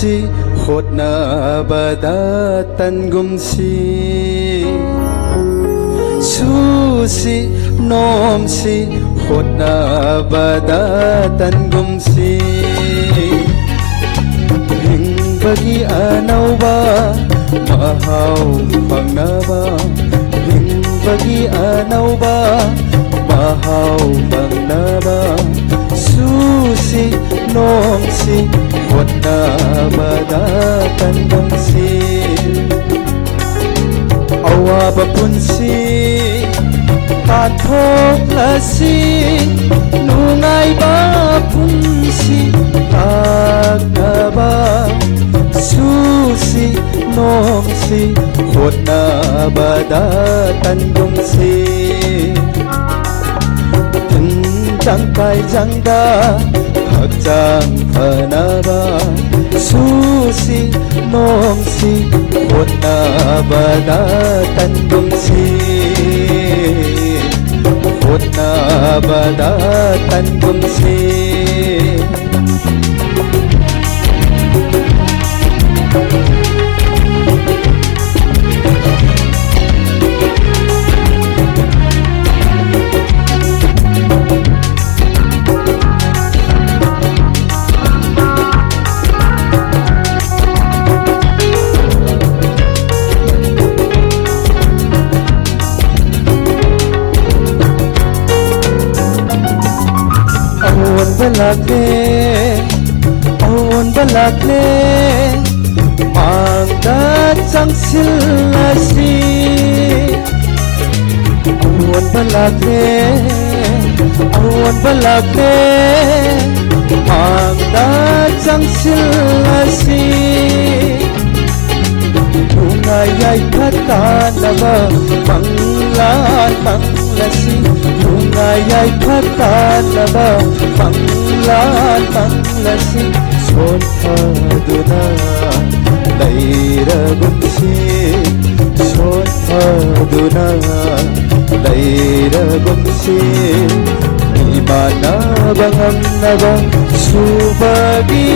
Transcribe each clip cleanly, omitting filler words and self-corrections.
si hot na badatan gumsi susi nom si hot na badatan gumsi hing bagi anaw ba mahaw pangnaba hing bagi anaw ba mahaw pangnaba susi nom si hot na badatan gumsi awa bapunsi pathok lasi nungai ba punsi agnaba susi nomsi hot na badatan gumsi tang kai jangda hakjang phanaba susi nomsi hot na badatan gumsi hot na badatan gumsi awan balakle magda sang silasi awan balakle magda sang silasi Tungayay katanaba panglan panglasi Tungayay katanaba panglan panglasi Sonhaduna lairagumsi Sonhaduna lairagumsi Imana bangam nabang subagi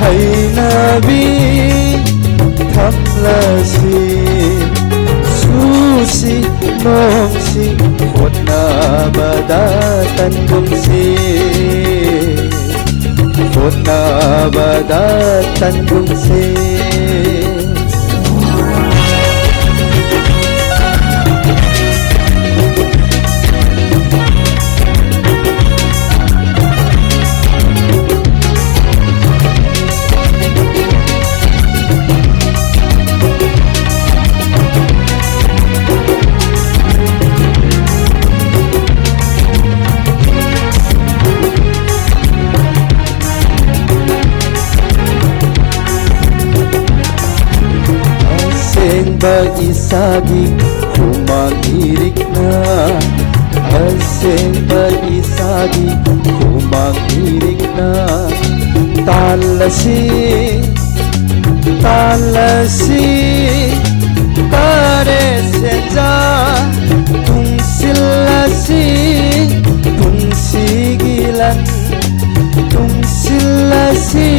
Hai Nabi Thamlasi Susi Nomsi Hotna badatan gumsi Hotna badatan gumsi Isagi kumangirik na Aseng isagi kumangirik na Talasi Talasi Tare seja Tungsilasi Tungsigilan Tungsilasi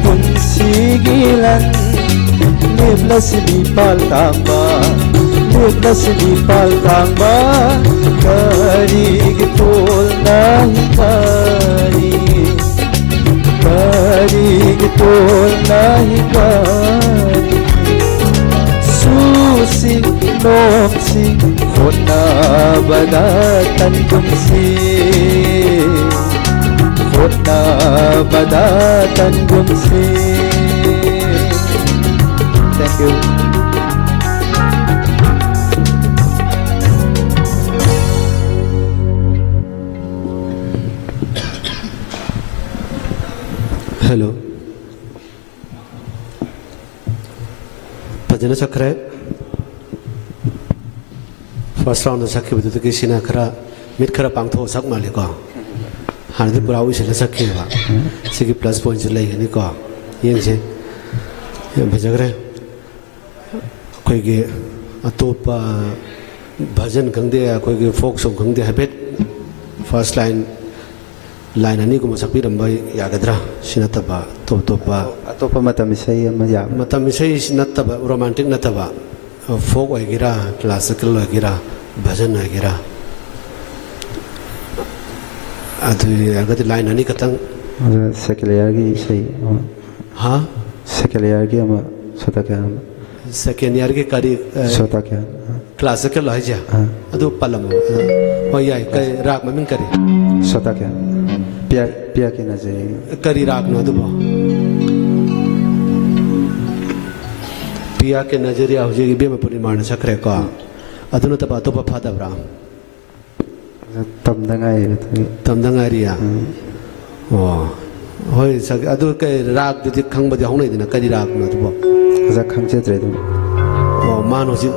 Tungsigilan Lebla sinipal tangba Lebla sinipal tangba Kari gitol nahi kari Kari gitol nahi kari Susi nomsi Hotna badatan gumsi Hotna badatan gumsi Thank you. Hello. Pajana Chakra. First round sakhi bidu ke sina khara mit khara pangtho sak mali ko. Hanadi pura wi sila sakhi ba. Sigi plus points lai ni ko. Yeng se. Bajagre. Koi ge atopa bhajan gangde koi ge folk song gangde habit first line line ani ko masak piram bai ya gadra sinataba top topa Atopa matam isai ama ya. matam isai sinataba romantic nataba folk oigira classical oigira bhajan oigira adu agadi line ani katang Secular gi isai. ha Secular gi ama sota kya. second year ke kari Sota kya. classical haja adu palam hoy ai kai rag mamin kari Sota kya. Pia ki na jai. kari rag no adu पिया के नजरिया हो जाएगी बेम परिमाण सक्रे का अदुन तब तो पफा दबरा तमदंगारिया ओ होय सक अदु के राग दि खंग बदि होने दिना कदि राग न तब जा खंगचे त्रे दु ओ मानो जि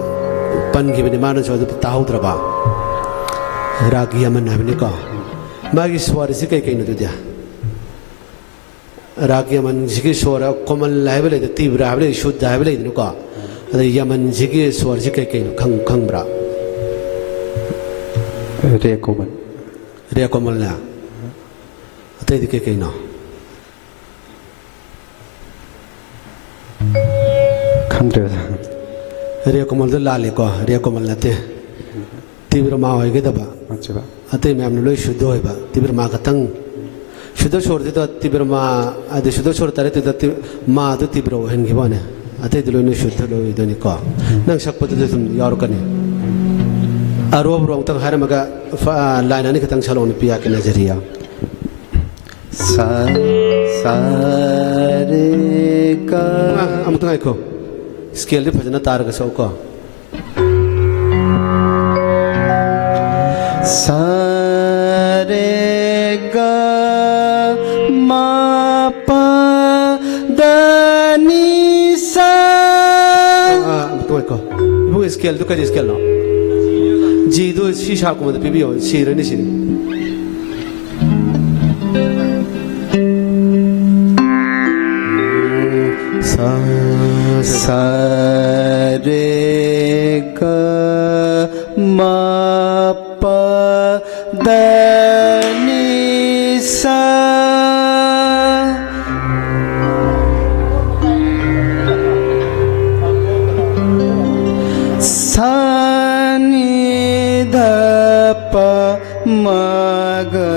पन के बनि मानो छ ताहुद्रबा राग यमन हबने का मागी स्वर से कई कई न दुदिया राग यमन जिके स्वर कोमल लाइव ले तीव्र हाबले शुद्ध हाबले दिनु का अद यमन जिके स्वर से कई कई खंग खंगब्रा रे कोमल ना अते दिके कई न खंगरे रे कोमल द लाले को रे कोमल नते तीव्र मा होय गदबा अच्छा अते मैम लोय शुद्ध होयबा तीव्र मा खतंग शुद्ध छोड़ दे तो तीव्र माँ आदि शुद्ध छोड़ तारे तो माँ तो तीव्र हो हिंगी बने अते दिलो ने शुद्ध लो इधर निका नंग शक्पत तो तुम यार करने आरोप रोंग तक हर मगा लाइन आने कतंग चलो ने पिया के नजरिया सा रे का हम तो को स्केल दे भजना तार का सौ को सा रे गा मा पा दा नी सा हम तो को वो स्केल तो करी स्केल ना जी दो शीशा को मत पिबियो शीर नहीं शीर सा सा रे गा मा पा दा नी सा सा नी धा पा मा गा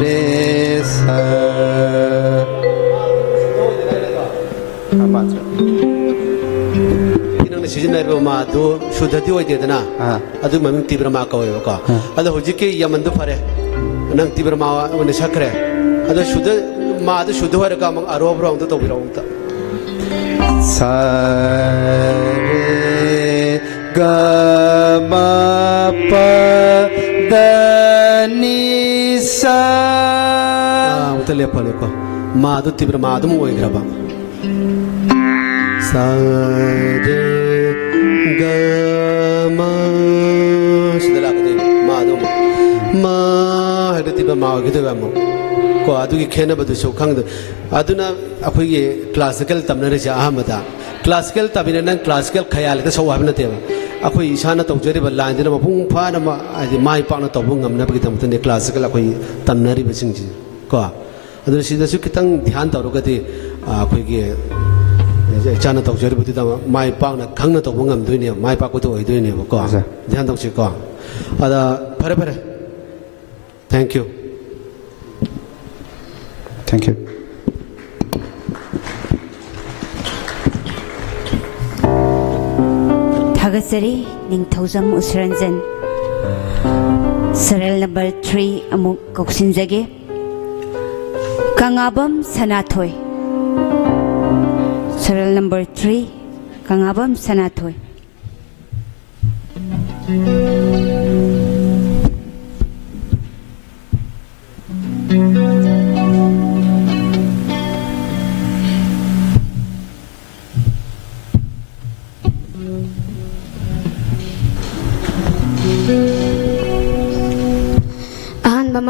रे सा सिजनर मा दो शुद्धति होय देदना अदु ममिंग तीव्र मा कवय का अद होजिके यमन दु फरे नंग तीव्र मा ओने सकरे अद शुद्ध मा अद शुद्ध होय का मंग आरोप रोंग तो बिरोंग ता सा रे गा मा पा दा नी सा उतले फले को मा अद तीव्र मा अदम होय ग्रबा सा रे गा मा सिदला कदे मा अदम मा हदे तीव्र मा होय गदे बामो को अदुगी खेना बदु सो खंग अदुना अखोई क्लासिकल तमनरे जा अहमदा क्लासिकल तबिने नंग क्लासिकल खयाल त सो हाबन तेबा अखोई इसाना तौजरी बलाइन दिन मपुंग फाना मा आदि माई पाना तबु ngamna बगी तमतने क्लासिकल अखोई तमनरी बसिंग जी को अदु सिदसु कितंग ध्यान तौरगति अखोई चाना तौजरी बदि तम माई पाना खंगना तबु ngamदोइने माई पाको तो ओइदोइने को ध्यान तौसि को अदा फरे फरे thank you Thank you. Thagasari Ningthaujam Usranjan Serial number 3 amuk koksinjage Kangabam Sanathoi Serial number 3 Kangabam Sanathoi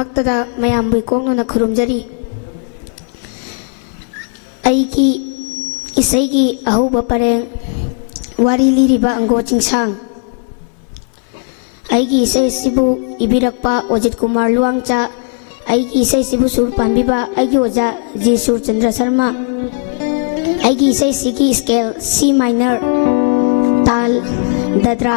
ꯃꯛꯇꯗ ꯃꯌꯥꯝꯕꯨ ꯏꯀꯣꯛꯅꯅ ꯈꯨꯔꯨꯝꯖꯔꯤ ꯑꯩꯒꯤ ꯏꯁꯩꯒꯤ ꯑꯍꯧꯕ ꯄꯔꯦꯡ ꯋꯥꯔꯤ ꯂꯤꯔꯤꯕ ꯑꯪꯒꯣ ꯆꯤꯡꯁꯥꯡ ꯑꯩꯒꯤ ꯏꯁꯩ ꯑꯁꯤꯕꯨ ꯏꯕꯤꯔꯛꯄ ꯑꯣꯖꯤꯠ ꯀꯨꯃꯥꯔ ꯂꯨꯋꯥꯡꯆꯥ ꯑꯩꯒꯤ ꯏꯁꯩꯁꯤꯕꯨ ꯁꯨꯔ ꯄꯥꯟꯕꯤꯕ ꯑꯩꯒꯤ ꯑꯣꯖꯥ ꯖꯤ ꯁꯨꯔꯆꯟꯗ꯭ꯔ ꯁꯔꯃ ꯑꯩꯒꯤ ꯏꯁꯩꯁꯤꯒꯤ ꯁ꯭ꯀꯦꯜ ꯁꯤ minor Tal Dadra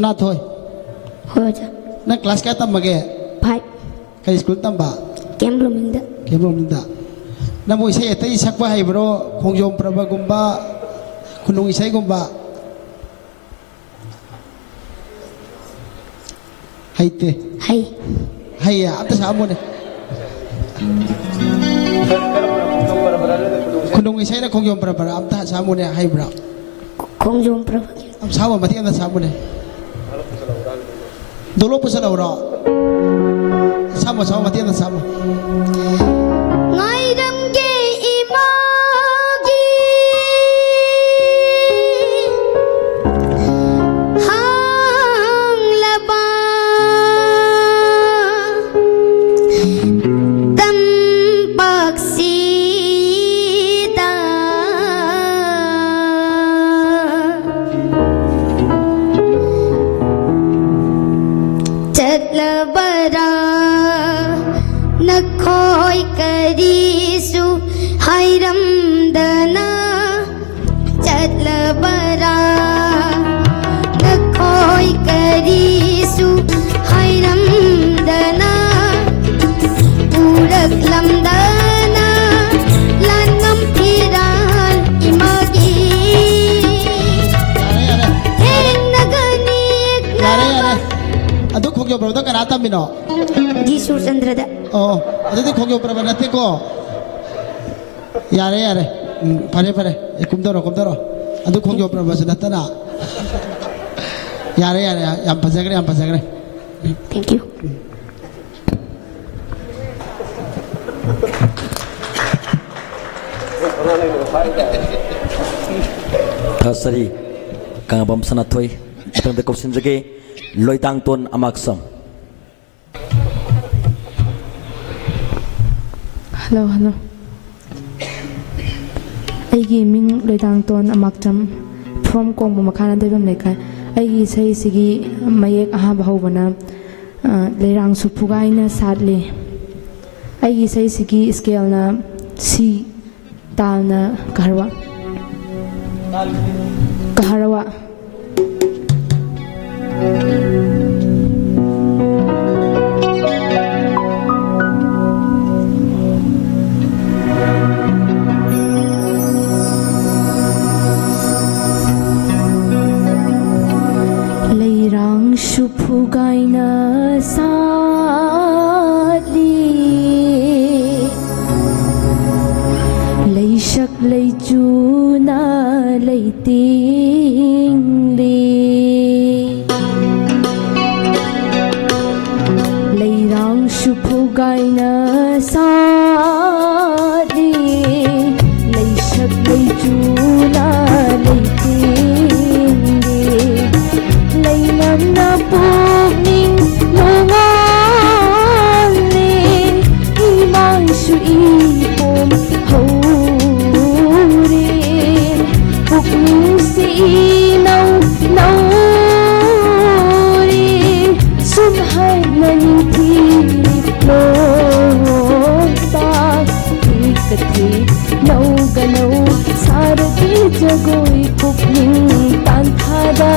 Sanathoi โอ้จ้ะ นั่นคลาสแค่ตั้มมาแก ไพ่ ใครสกุลตั้มบ่า แกมบลูมิงดะ เก็บรวมนิดาน้ำมวยใช้แต่อีสักว่าให้บรอคงยมประบกุมบ้าคุณลุงอีใช้กุมบ้าให้เตะ ให้ ให้อะอัตสามุนคุณลุงอีใช้นะคงยมประบอัตสามุนเนี่ยให้บรอ คงยมประ อัตสามุนมาที่อัตสามุนเนี่ยดโลปุสลาวรอสามุนสามุนมาที่อัตสามุน ngày đêm kê imagi hang laba tâm bạc sida chật labara Nakhoi karisu hairam dana chatlabara Nakhoi karisu hairam dana Urak lamdana langam tiral imagi Hering naganik yare adu kong yomประกันอาตามิโน Jisu Chandrada Oh, ada kong yomประnanti ko yare pare kumdaro adu kong yom senata na yare yang pasagre Thank you Thasari kangabam sanathoi atang de kopsin jage loitang ton amaksam Hello ꯑꯩꯒꯤ ꯃꯤꯡ ꯂꯣꯏꯗꯥꯡꯇꯣꯟ ꯑꯃꯥꯛꯆꯝ from ꯀꯣꯡꯕ ꯃꯈꯥꯅ ꯗꯩꯕꯝ ꯂꯩꯀꯥꯏ ꯑꯩꯒꯤ ꯏꯁꯩꯁꯤꯒꯤ ꯃꯌꯦꯛ ꯑꯍꯥꯟꯕ ꯍꯧꯕꯅ ꯂꯩꯔꯥꯡꯁꯨ ꯐꯨꯒꯥꯏꯅ ꯁꯥꯠꯂꯤ ꯑꯩꯒꯤ ꯏꯁꯩꯁꯤꯒꯤ ꯁ꯭ꯀꯦꯜꯅ ꯁꯤ ꯇꯥꯜꯅ ꯀꯍꯔꯋꯥ Shupugaina sadli Leishak leijuna leitingli Leirang shupugaina sadli Leishak leijuna leitingli Leinan na pugning lungali Imang suipom haurin Pugning si inaw nauri Sumhay na ningtilip lotag Ikatik naw ganaw Sarati jagoy pugning tanthada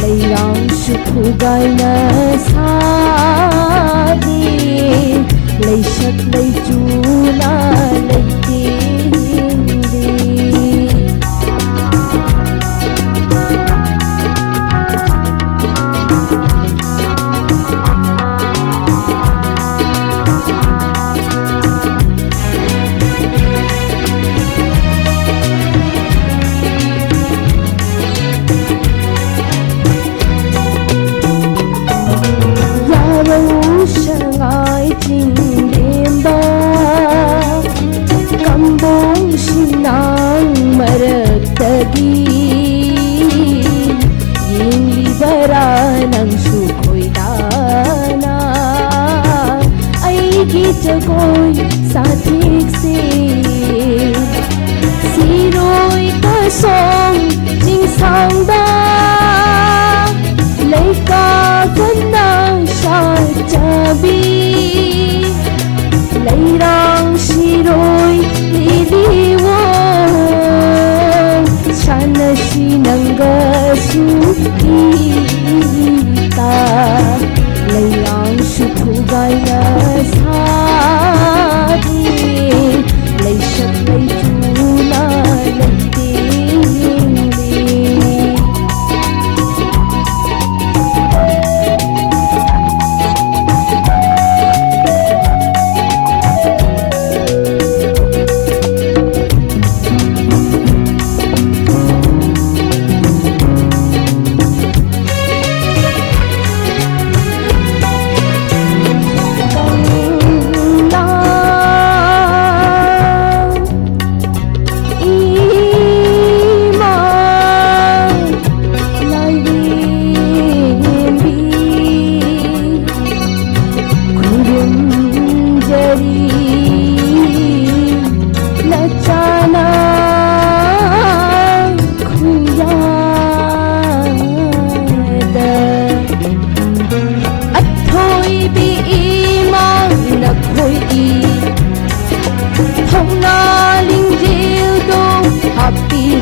Leirang shupugai na sadi Leishak leijuna leitindi Jagoy sa tiksi Siro'y kasong jingsang da Lấy ka gần nang sa chabi Lấy rang siro'y liliwang Sana sinang gasu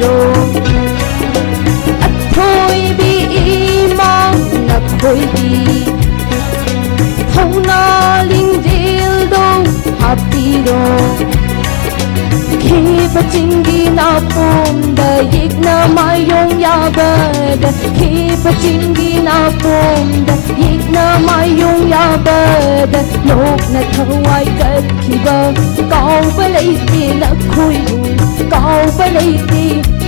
ro Athoi bi imang na khoi bi Thona ling dil do happy ro Keep chingi na pom da yik na mayong yabad Keep chingi na pom da yik na mayong yabad Lok na thawai kat kiba Kau balay ki na khui bu Kau balay ki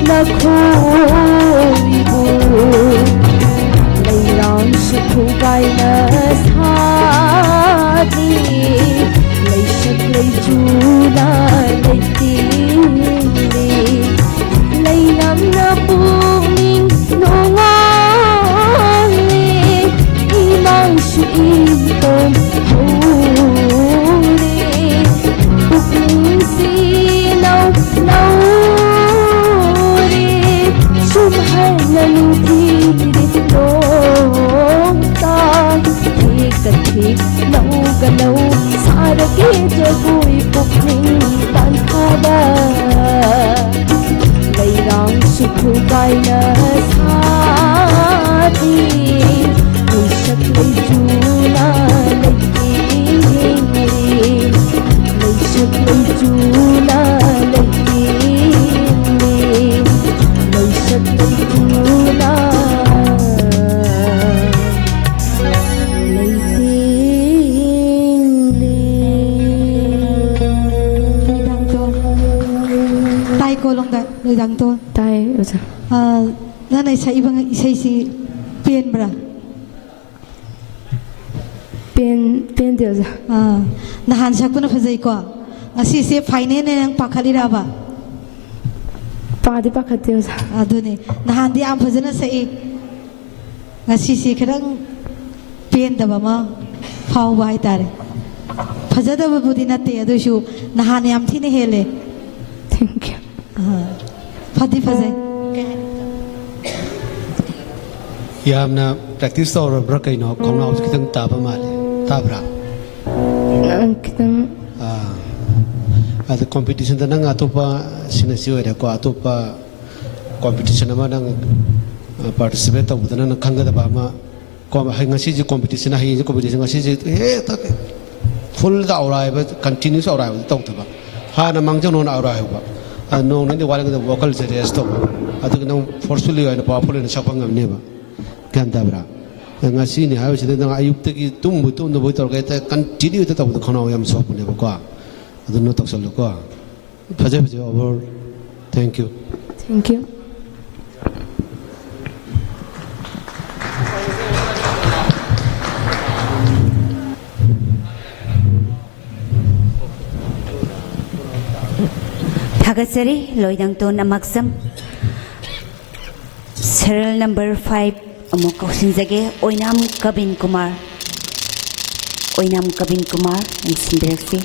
na khui bu Lay lang su thu gai na sa di Lay shak lay ju na lay ti Lay nam na puming nungang Imang su impom huli Bukling sinaw nauri Sumhay na nutiri long ta Thik a thik nau ganaw Sara ke jagoy bukling tan khada Lay rang su thu gai na sa di Lay shak lay ju na lay ting Lay shak lay ju na lay ting Lay shak lay ju na lay ting Tai ko long da loi dang to Tai oja na nai sai bang isai si pen bra pen de oja na han sak na phajai ko asi se faine ne nang pakhali ra ba Pa di pa khate oja adune na han di am phajana sai ngasi se kharang pen da ba ma phau bai tare phajada ba budi na te adu shu na han yam thi ne hele Thank you phadi phajai ꯌꯥꯝꯅ practice ꯇꯧꯔꯕ꯭ꯔꯥ ꯀꯩꯅꯣ ꯈꯣꯡꯅꯥꯎꯁꯦ ꯈꯤꯇꯪ ꯇꯥꯕ ꯃꯥꯜꯂꯦ ꯇꯥꯕ꯭ꯔꯥ Kitang ꯑꯗ ꯀꯣꯝꯄꯤꯇꯤꯁꯟꯗ ꯅꯪ ꯑꯇꯣꯞꯄ ꯁꯤꯅꯁꯤ ꯑꯣꯏꯔꯦꯀꯣ ꯑꯇꯣꯞꯄ ꯀꯣꯝꯄꯤꯇꯤꯁꯟ ꯑꯃ ꯅꯪ ꯄꯥꯔꯇꯤꯁꯤꯄꯦꯠ ꯇꯧꯕꯗ ꯅꯪꯅ ꯈꯪꯒꯗꯕ ꯑꯃ ꯉꯁꯤꯁꯦ ꯀꯣꯝꯄꯤꯇꯤꯁꯟ ꯍꯌꯦꯡꯁꯦ ꯀꯣꯝꯄꯤꯇꯤꯁꯟ ꯉꯁꯤꯁꯦ ꯍꯦꯛꯇ ꯐꯨꯜꯗ ꯑꯧꯔꯥꯏꯕ ꯀꯟꯇꯤꯅ꯭ꯌꯨꯁ ꯑꯧꯔꯥꯏꯕꯗꯤ ꯇꯧꯗꯕ ꯍꯥꯟꯅ ꯃꯥꯡꯖꯧꯅꯅ ꯑꯧꯔꯥꯏꯍꯧꯕ ꯅꯣꯡ ꯅꯤꯅꯤ ꯋꯥꯠꯂꯤꯉꯩꯗ ꯋꯣꯀꯜꯁꯦ ꯔꯦꯁ ꯇꯧꯕ ꯑꯗꯨꯒ ꯅꯪ ꯐꯣꯔꯁꯐꯨꯜꯂꯤ ꯑꯣꯏꯅ ꯄꯥꯋꯔꯐꯨꯜ ꯑꯣꯏꯅ ꯁꯛꯄ ꯉꯝꯅꯦꯕ ꯒ꯭ꯌꯥꯟ ꯇꯥꯕ꯭ꯔꯥ ꯉꯁꯤꯅꯤ ꯍꯥꯏꯕꯁꯤꯗ ꯅꯪ ꯑꯌꯨꯛꯇꯒꯤ ꯇꯨꯝꯕꯨ ꯇꯨꯝꯗꯕꯣꯏ ꯇꯧꯔꯒ ꯍꯦꯛꯇ ꯀꯟꯇꯤꯅ꯭ꯌꯨꯗ ꯇꯧꯕꯗ ꯈꯅꯥꯎ ꯌꯥꯝ ꯁꯣꯛꯄꯅꯦꯕꯀꯣ ꯑꯗꯨꯅ ꯇꯧꯁꯜꯂꯨꯀꯣ ꯐꯖꯩ ꯐꯖꯩ over thank you Thank you Thagasari loidang ton amaksam serial number 5 amuk kausinjage Oinam Kabin Kumar and Sindreksi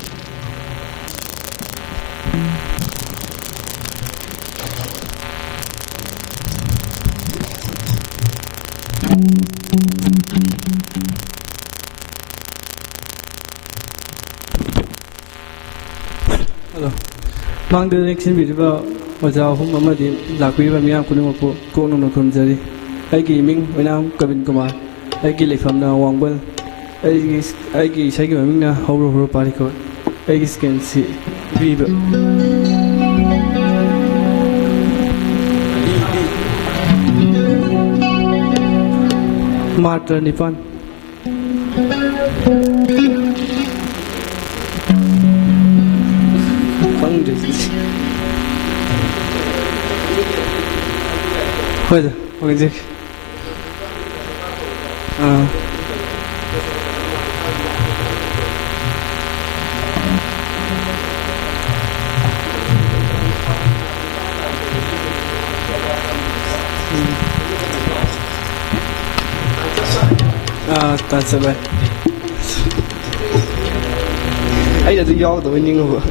Hello. Mang the next video was our home Mamadi, Lakriva Miam Kunumapo, Kono Kunjari. I gaming when I'm Kabin Kumar. I give from now Wangbel. I give Shagimina, Horo Parico. I can see Viva. Marta Nipan. Hadi, oynayacak. That's a bit. I had the yard the winning over.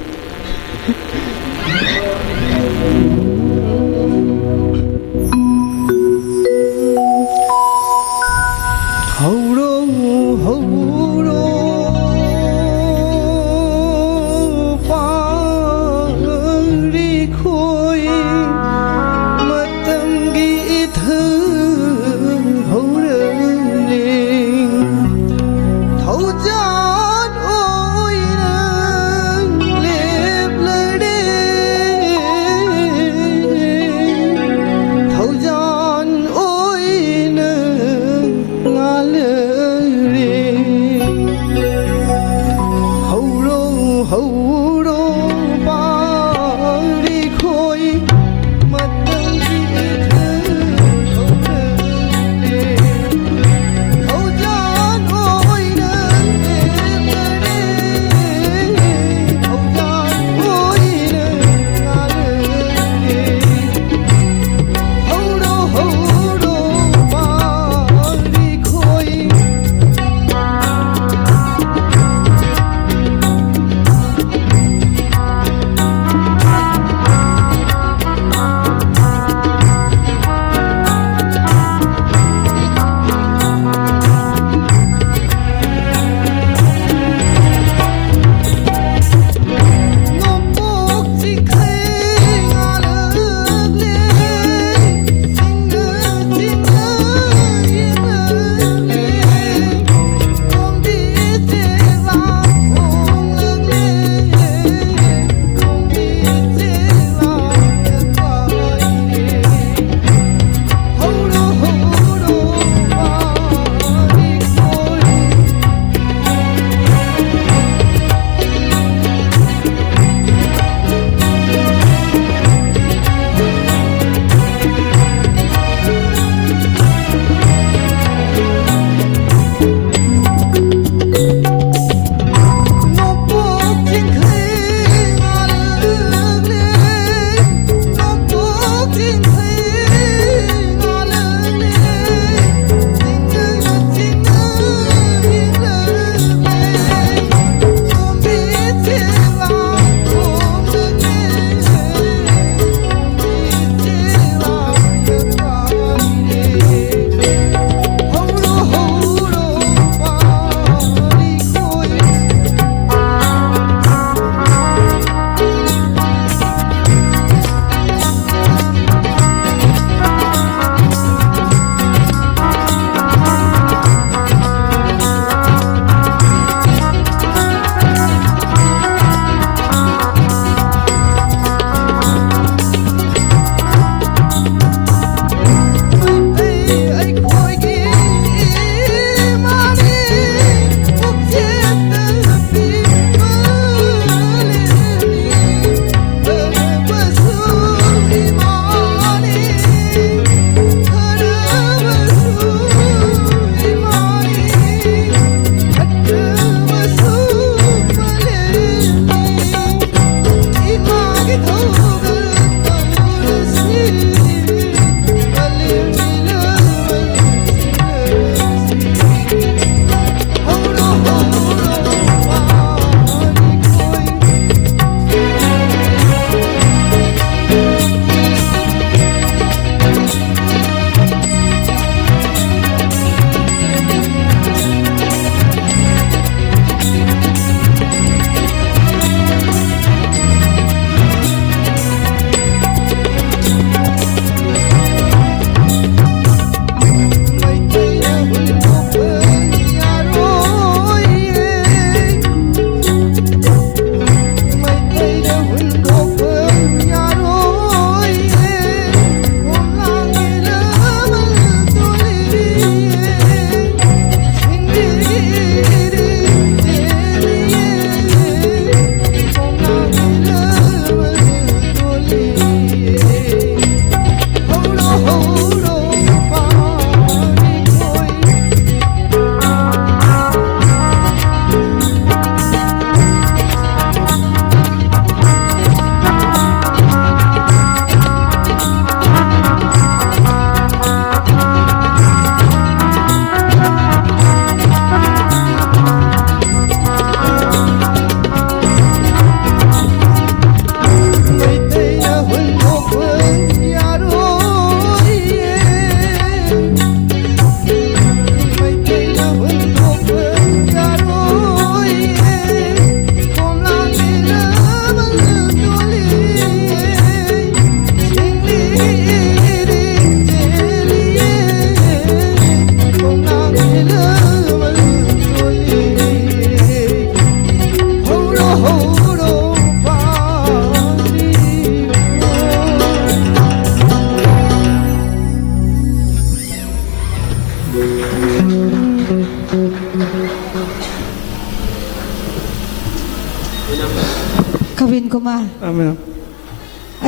Kavin Kumar madam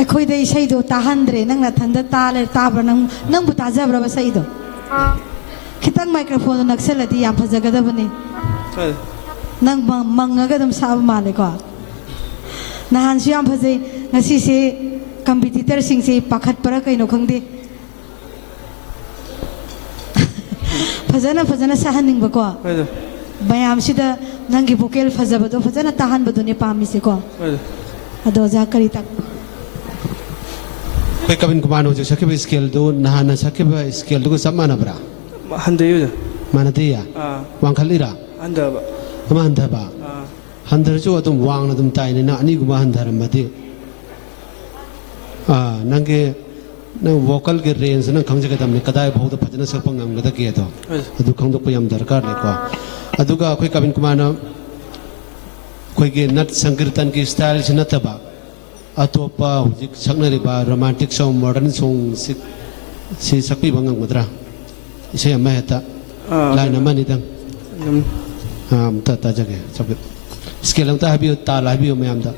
अखोद इसो ताहंद्रे नंग थंद ताले ताब्र नंग नंबु ताजब्रब सईदो खितंग microphone नक्सलदी याम फजगदबने नंग मंगगदम साब मालेको नहानसु याम फजे ngasi competitor सिंसे पाखतपरा कइनो खंगदे फजना साहनिंगबको मयाम सिदा नंगी वोकल फजबदो फजना ताहनबदोने पामिसेको अदो जा करी तक कोई कविन कुमार हो सके स्केल दो नहाना सके स्केल दो सब मानबरा हंदे मानदिया वांखलीरा हंदबा अमा हंधबा हंधरजो अदुम वांगना अदुम ताइनेना अनिगुमा हंधरमदि नंगे नंग वोकल के रेंज नंग खंगजगदमने कदाय भौद फजना सकप ngamgada तो अदु खंगदोक याम दरकार लेको अदुगा कोई कविन कुमार कोई के नट संकीर्तन की स्टाइल से नतबा अतोपा हुजिक सकनरिबा रोमांटिक सॉन्ग मॉडर्न सॉन्ग से सकपी बंगमद्रा इसे अमा हेता लाइन अमानि दंग ता जगे सब स्केल अंता हबियो ताल हबियो मयामदा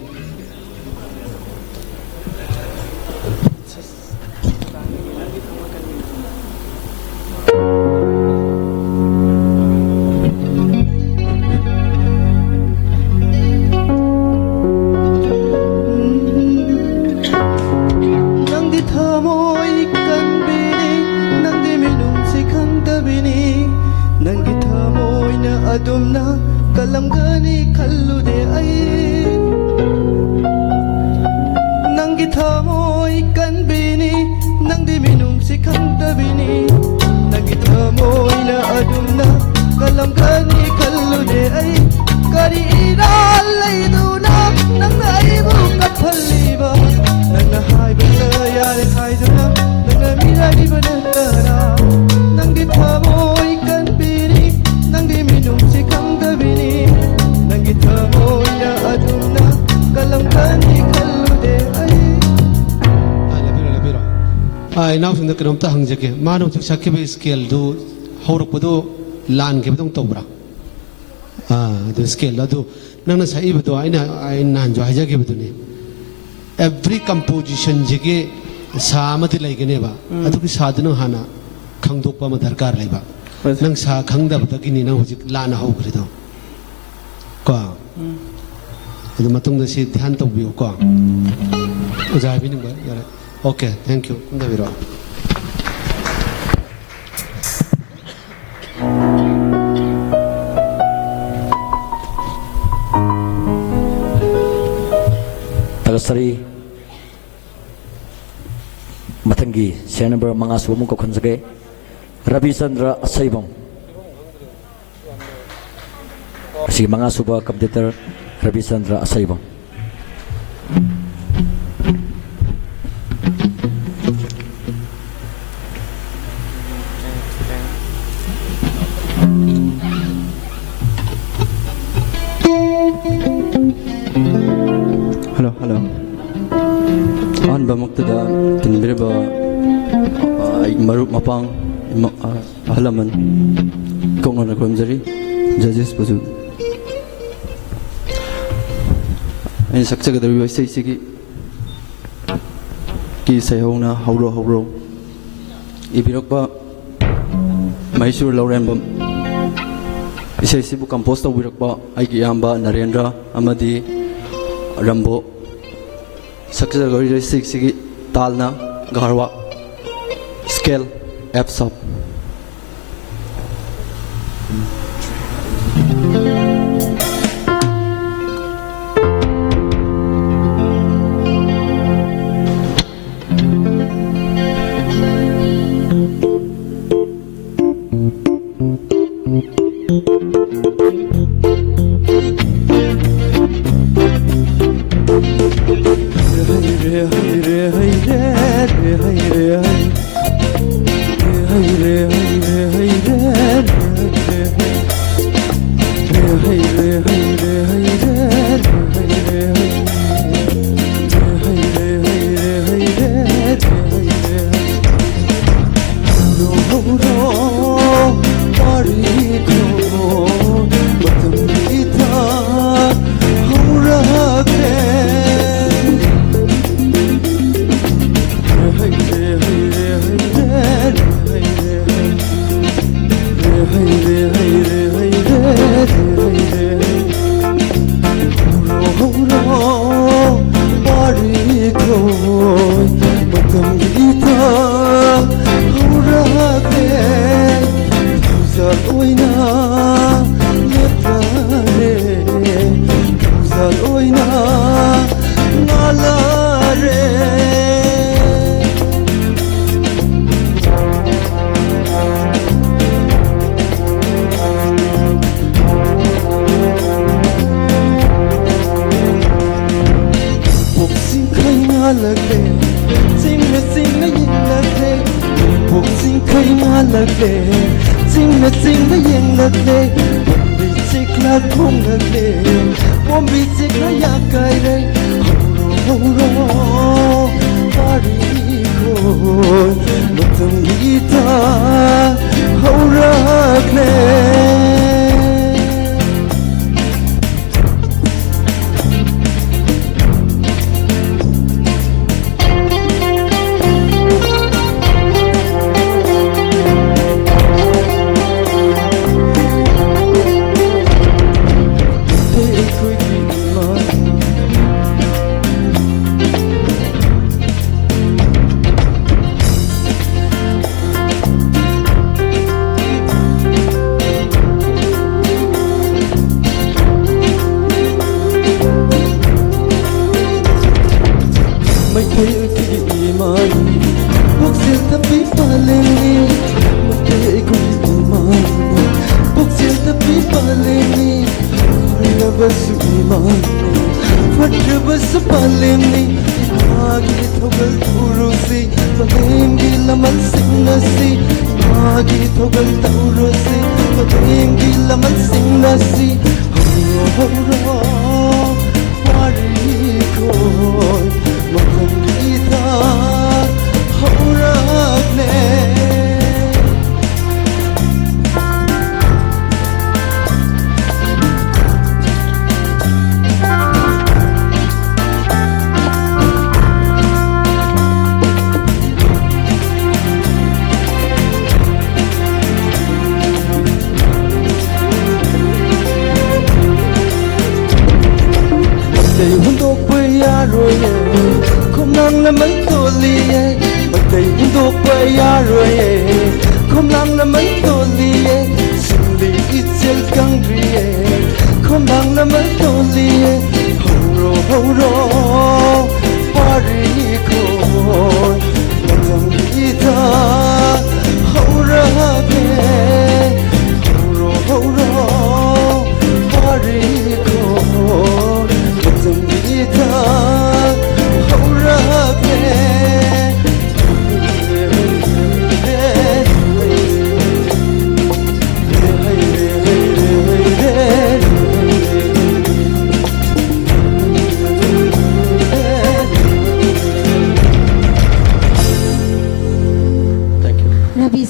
adumna kalamgani khallude ai nangi thamoi kanbini nangdi minum sikhandabini nangi thamoi na adumna kalamgani khallude ai kari iral laiduna nanga ibu kaphalliba nanga haibala yare haiduna nanga mirani banara nangi thamoi kanbini nangdi minum sikhandabini nangi thamoi na adumna kalamgani khallude ai ai नाउ सिंग करोम ता हंगजके मानो जक सके बे scale दो हौरपदो लान के बदों तोबरा दो स्केल दो नंग सही बदो आई नान जो हाजके बदोने एवरी कंपोजिशन जगे सामति लाइगनेबा अदु की साधनो हाना खंगदोकपा म दरकार लाइबा नंग सा खंगदबदगिनी नंग हुजिक लान हौग्रिदो को अदु मतुंग से ध्यान तौबियो को ओजा बिनिंग यार ओके थैंक यू कुंदविरो तगसरी मथंगी से नंबर मंगा सुबह को खंजगे रविचंद्र असैबम असी मंगा सुबह computer Ravichandra Asaibam hello hello अहनब मक्तदा तिनबिरबा मरुप मपांग अहलमन कोंगना खुरमजरी जजेस बजु अन सक्चगदरिबा इसेसिगी की सैहौना हौरो हौरो इबिरकबा मैसूर लौरेंबम इसेसिबु कंपोज तौबिरकबा आइगी याम्बा नरेंद्र अमदी रंबो सक्सेसगरी सिगी तालना गहरवा स्केल एफ सब hey ลักเลจริงนะจริงนะยังลักเลบีจิกลักคงลักเลผมบีจิกนะอยากไกลเลยโอ้โหปารีโคมาทำยีตาเขารักเล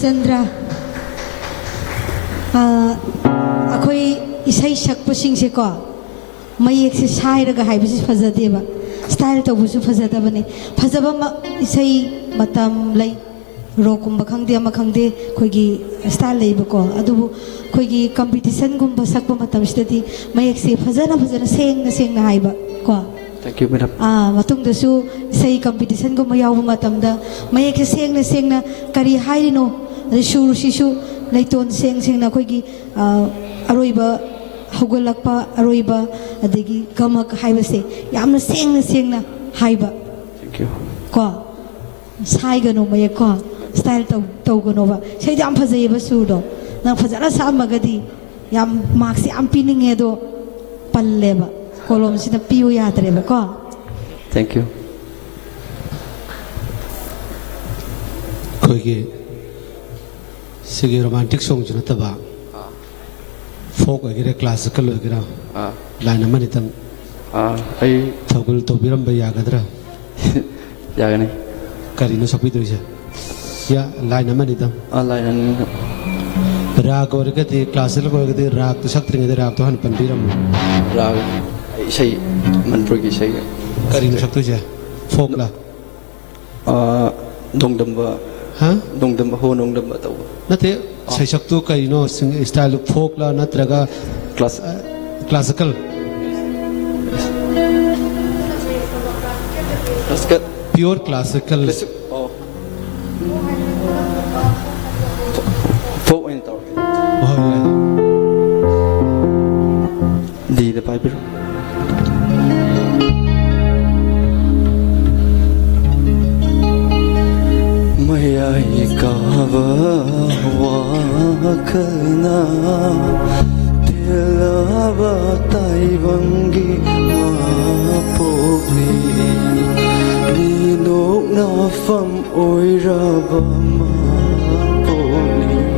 Chandra अखोई इसाई सकप सिंसे को मयेक से साइरगा हाइबसे फजदेबा स्टाइल तौबुसु फजदबने फजबा इसाई मतम लै रोकुंबा खंगदे अमा खंगदे खोगी स्टाइल लेबको अदुबु खोगी कंपटीशन गुंबा सकप मतम सिदि मयेक से फजना फजना सेंगना हाइबा को Thank you, madam. मतुंगदसु इसाई कंपटीशन गुंबा यावबा मतमदा मयेक से सेंगना करी हाइरिनो सुरु सिसु लैतोन सेंगना खोगी अरोइबा हौगलक्पा अरोइबा अदगी गमक हाइबसे यामना सेंगना हाइबा Thank you. को साइगनो मयेक को स्टाइल तौगनोबा सैद याम फजैबा सुदो ना फजना सामगदी याम मार्क्स याम पिनिंगे दो पल्लेबा कोलम सिना पियो यादरेबा को Thank you. कोई सिगे रोमांटिक सॉन्ग जो नतबा फोक वगैरह क्लासिकल वगैरह लाइन अमनि तंग आई थगुल तो बिरम बया गदरा यागने करीनो सपी तो या लाइन अमनि तंग लाइन राग और कति क्लासिकल और कति राग तो सक्त्रिंग दे राग तो हन पन बिरम राग सही मनपुर की सही करीनो सकतो जे फोक ला दोंगदम्बा हाँ दोंगदम्बा हो दोंगदम्बा तो नते सही सकतो करीनो स्टाइल फोक ला नत्रगा क्लासिकल प्योर क्लासिकल फोक इन तो दी द पाइपर मयाई कावा वाकना तेलावा ताइवंगी मापोगी नीलोक नाफम ओइराबा मापोगी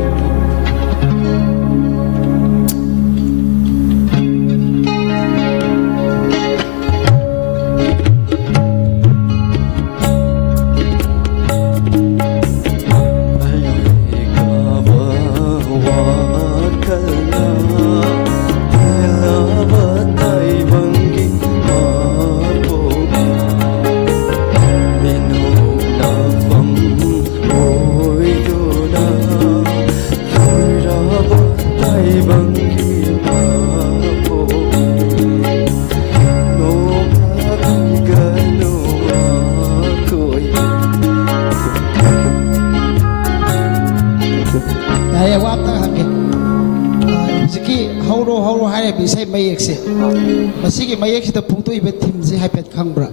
ꯃꯁꯤꯒꯤ ꯃꯌꯦꯛꯁꯤꯗ ꯐꯣꯡꯗꯣꯛꯏꯕ ꯊꯤꯝꯁꯦ ꯍꯥꯏꯐꯦꯠ ꯈꯪꯕ꯭ꯔꯥ?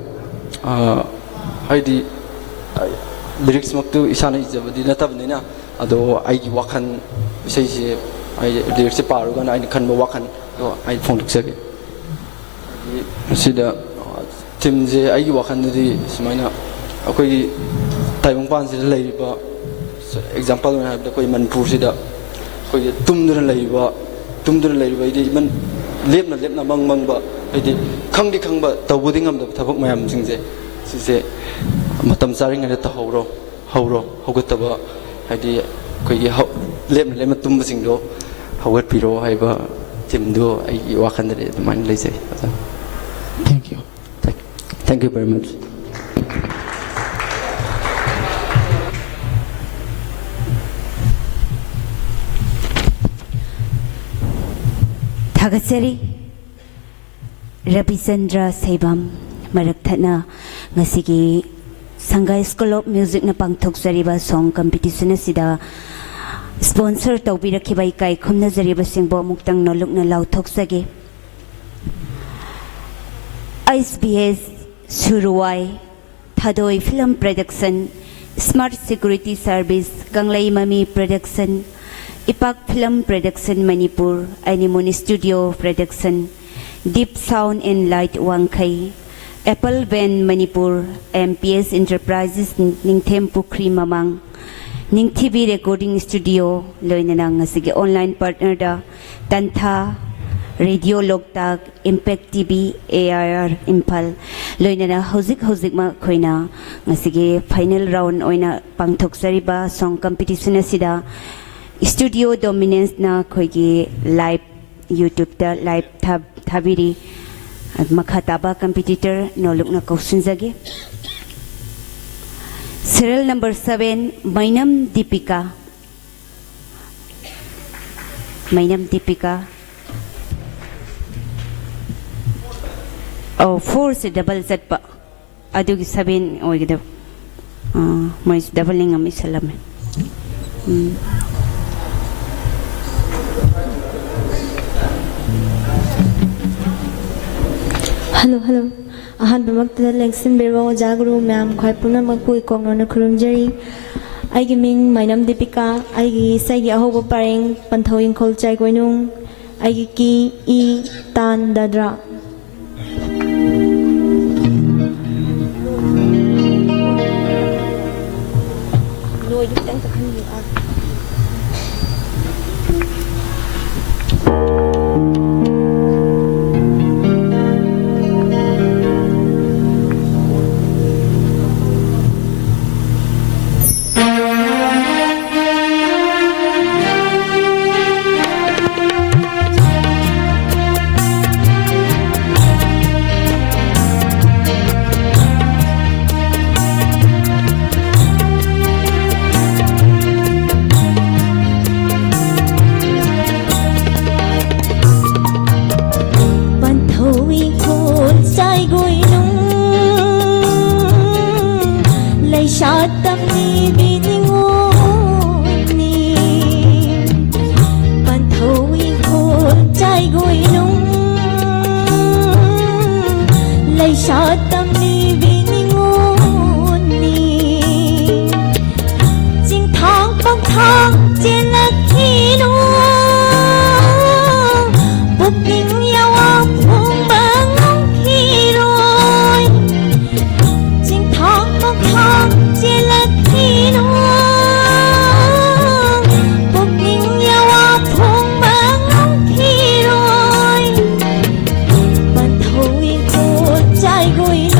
ꯍꯥꯏꯗꯤ ꯂꯤꯔꯤꯛꯁꯃꯛꯇꯨ ꯏꯁꯥꯅ ꯏꯖꯕꯗꯤ ꯅꯠꯇꯕꯅꯤꯅ ꯑꯗꯣ ꯑꯩꯒꯤ ꯋꯥꯈꯜ ꯏꯁꯩꯁꯦ ꯑꯩ ꯂꯤꯔꯤꯛꯁꯦ ꯄꯥꯔꯨꯒꯅ ꯑꯩꯅ ꯈꯟꯕ ꯋꯥꯈꯜꯗꯣ ꯑꯩ ꯐꯣꯡꯗꯣꯛꯆꯒꯦ꯫ ꯃꯁꯤꯗ ꯊꯤꯝꯁꯦ ꯑꯩꯒꯤ ꯋꯥꯈꯜꯗꯗꯤ ꯁꯨꯃꯥꯏꯅ ꯑꯩꯈꯣꯏꯒꯤ ꯇꯥꯏꯕꯪꯄꯥꯟꯁꯤꯗ ꯂꯩꯔꯤꯕ ꯑꯦꯛꯖꯥꯝꯄꯜ ꯑꯣꯏꯅ ꯍꯥꯏꯕꯗ ꯑꯩꯈꯣꯏ ꯃꯅꯤꯄꯨꯔꯁꯤꯗ ꯑꯩꯈꯣꯏꯒꯤ ꯇꯨꯝꯗꯨꯅ ꯂꯩꯔꯤꯕ ꯍꯥꯏꯗꯤ ꯏꯚꯟ ꯂꯦꯞꯅ ꯃꯪꯕ ꯍꯥꯏꯗꯤ ꯈꯪꯗꯤ ꯈꯪꯕ ꯇꯧꯕꯗꯤ ꯉꯝꯗꯕ ꯊꯕꯛ ꯃꯌꯥꯝꯁꯤꯡꯁꯦ ꯁꯤꯁꯦ ꯃꯇꯝ ꯆꯥꯔꯤꯉꯩꯗ ꯍꯧꯒꯠꯇꯕ ꯍꯥꯏꯗꯤ ꯑꯩꯈꯣꯏꯒꯤ ꯂꯦꯞꯅ ꯇꯨꯝꯕꯁꯤꯡꯗꯣ ꯍꯧꯒꯠꯄꯤꯔꯣ ꯍꯥꯏꯕ ꯊꯤꯝꯗꯣ ꯑꯩꯒꯤ ꯋꯥꯈꯜꯗꯗꯤ ꯑꯗꯨꯃꯥꯏꯅ ꯂꯩꯖꯩ꯫ Thank you. Thank you very much. Thagatsari Rabichandra Saibam Marakthana ngasigi Sangai School of Music na pangthokjariba song competition asida sponsor tawbirakhiba ikai khumna jariba singbo muktang nolukna lauthokjage ISBS Suruwai Thadoi Film Production Smart Security Service Ganglai Mami Production Ipak Film Production Manipur Animoni Studio Production Deep Sound and Light Wangkai Apple Band Manipur MPS Enterprises Ningthem Pukri Mamang Ningthibi Recording Studio Loinanang asigi online partner da Tantha Radio Loktak Impact TV AIR Impal Loinana Hozik ma khoina ngasigi final round oina pangthokjariba song competition asida Studio Dominance na khoigi live YouTube da live thabiri makhataba competitor nolukna kausinjage Serial number 7 Mainam Deepika Oh 4 se double z pa adugi 7 oigida mais doubling am isalame Hello. अहंबमक्तदा lesson बेरवा जागरू ma'am खाय पुनमकु इकोंगनो खुरुमजरी आइगी मिंग माइनम दीपिका आइगी सैगी अहोब पारेंग पंथौ इंखोल चाइगोइनुंग आइगी की ई तान दाद्रा going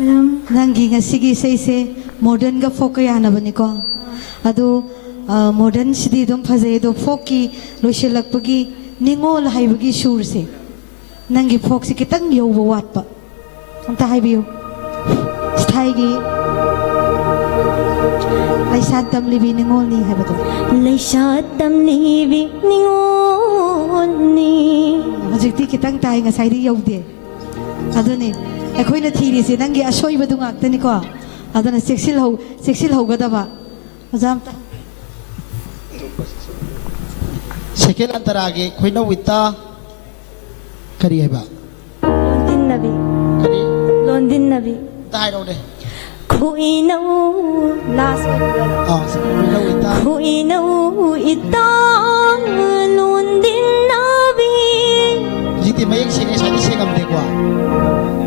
Madam. ꯅꯪꯒꯤ ꯉꯁꯤꯒꯤ ꯏꯁꯩꯁꯦ ꯃꯣꯗꯔꯟꯒ ꯐꯣꯛꯀ ꯌꯥꯅꯕꯅꯤꯀꯣ ꯑꯗꯣ ꯃꯣꯗꯔꯟꯁꯤꯗꯤ ꯑꯗꯨꯝ ꯐꯖꯩ ꯑꯗꯣ ꯐꯣꯛꯀꯤ ꯂꯣꯏꯁꯤꯜꯂꯛꯄꯒꯤ ꯅꯤꯡꯉꯣꯜ ꯍꯥꯏꯕꯒꯤ ꯁꯨꯔꯁꯦ ꯅꯪꯒꯤ ꯐꯣꯛꯁꯤ ꯈꯤꯇꯪ ꯌꯧꯕ ꯋꯥꯠꯄ ꯑꯝꯇ ꯍꯥꯏꯕꯤꯌꯨ ꯁꯊꯥꯏꯒꯤ ꯂꯩꯁꯥ ꯇꯝꯂꯤꯕꯤ ꯅꯤꯡꯉꯣꯜꯅꯤ ꯍꯥꯏꯕꯗꯣ ꯂꯩꯁꯥ ꯇꯝꯂꯤꯕꯤ ꯅꯤꯡꯉꯣꯜꯅꯤ ꯍꯧꯖꯤꯛꯇꯤ ꯈꯤꯇꯪ ꯇꯥꯏ ꯉꯁꯥꯏꯗꯤ ꯌꯧꯗꯦ ꯑꯗꯨꯅꯦ ꯑꯩꯈꯣꯏꯅ ꯊꯤꯔꯤꯁꯦ ꯅꯪꯒꯤ ꯑꯁꯣꯏꯕꯗꯨ ꯉꯥꯛꯇꯅꯤꯀꯣ ꯑꯗꯨꯅ ꯆꯦꯛꯁꯤꯜꯍꯧꯒꯗꯕ ꯑꯣꯖꯥ ꯑꯝꯇ ꯁꯦꯀꯦꯟ ꯑꯟꯇꯔꯥꯒꯤ ꯈꯣꯏꯅꯧ ꯋꯤꯠꯇ ꯀꯔꯤ ꯍꯥꯏꯕ ꯂꯣꯟꯗꯤꯟꯅꯕꯤ ꯀꯔꯤ ꯂꯣꯟꯗꯤꯟꯅꯕꯤ ꯑꯝꯇ ꯍꯥꯏꯔꯛꯎꯅꯦ ꯈꯨꯏꯅꯧ ꯂꯥꯁ ꯈꯣꯏꯅꯧ ꯋꯤꯠꯇ ꯈꯨꯏꯅꯧ ꯏꯇꯥ ꯂꯣꯟꯗꯤꯟꯅꯕꯤ ꯍꯧꯖꯤꯛꯇꯤ ꯃꯌꯦꯛ ꯁꯦꯡꯉꯦ ꯉꯁꯥꯏꯗꯤ ꯁꯦꯡꯉꯝꯗꯦꯀꯣ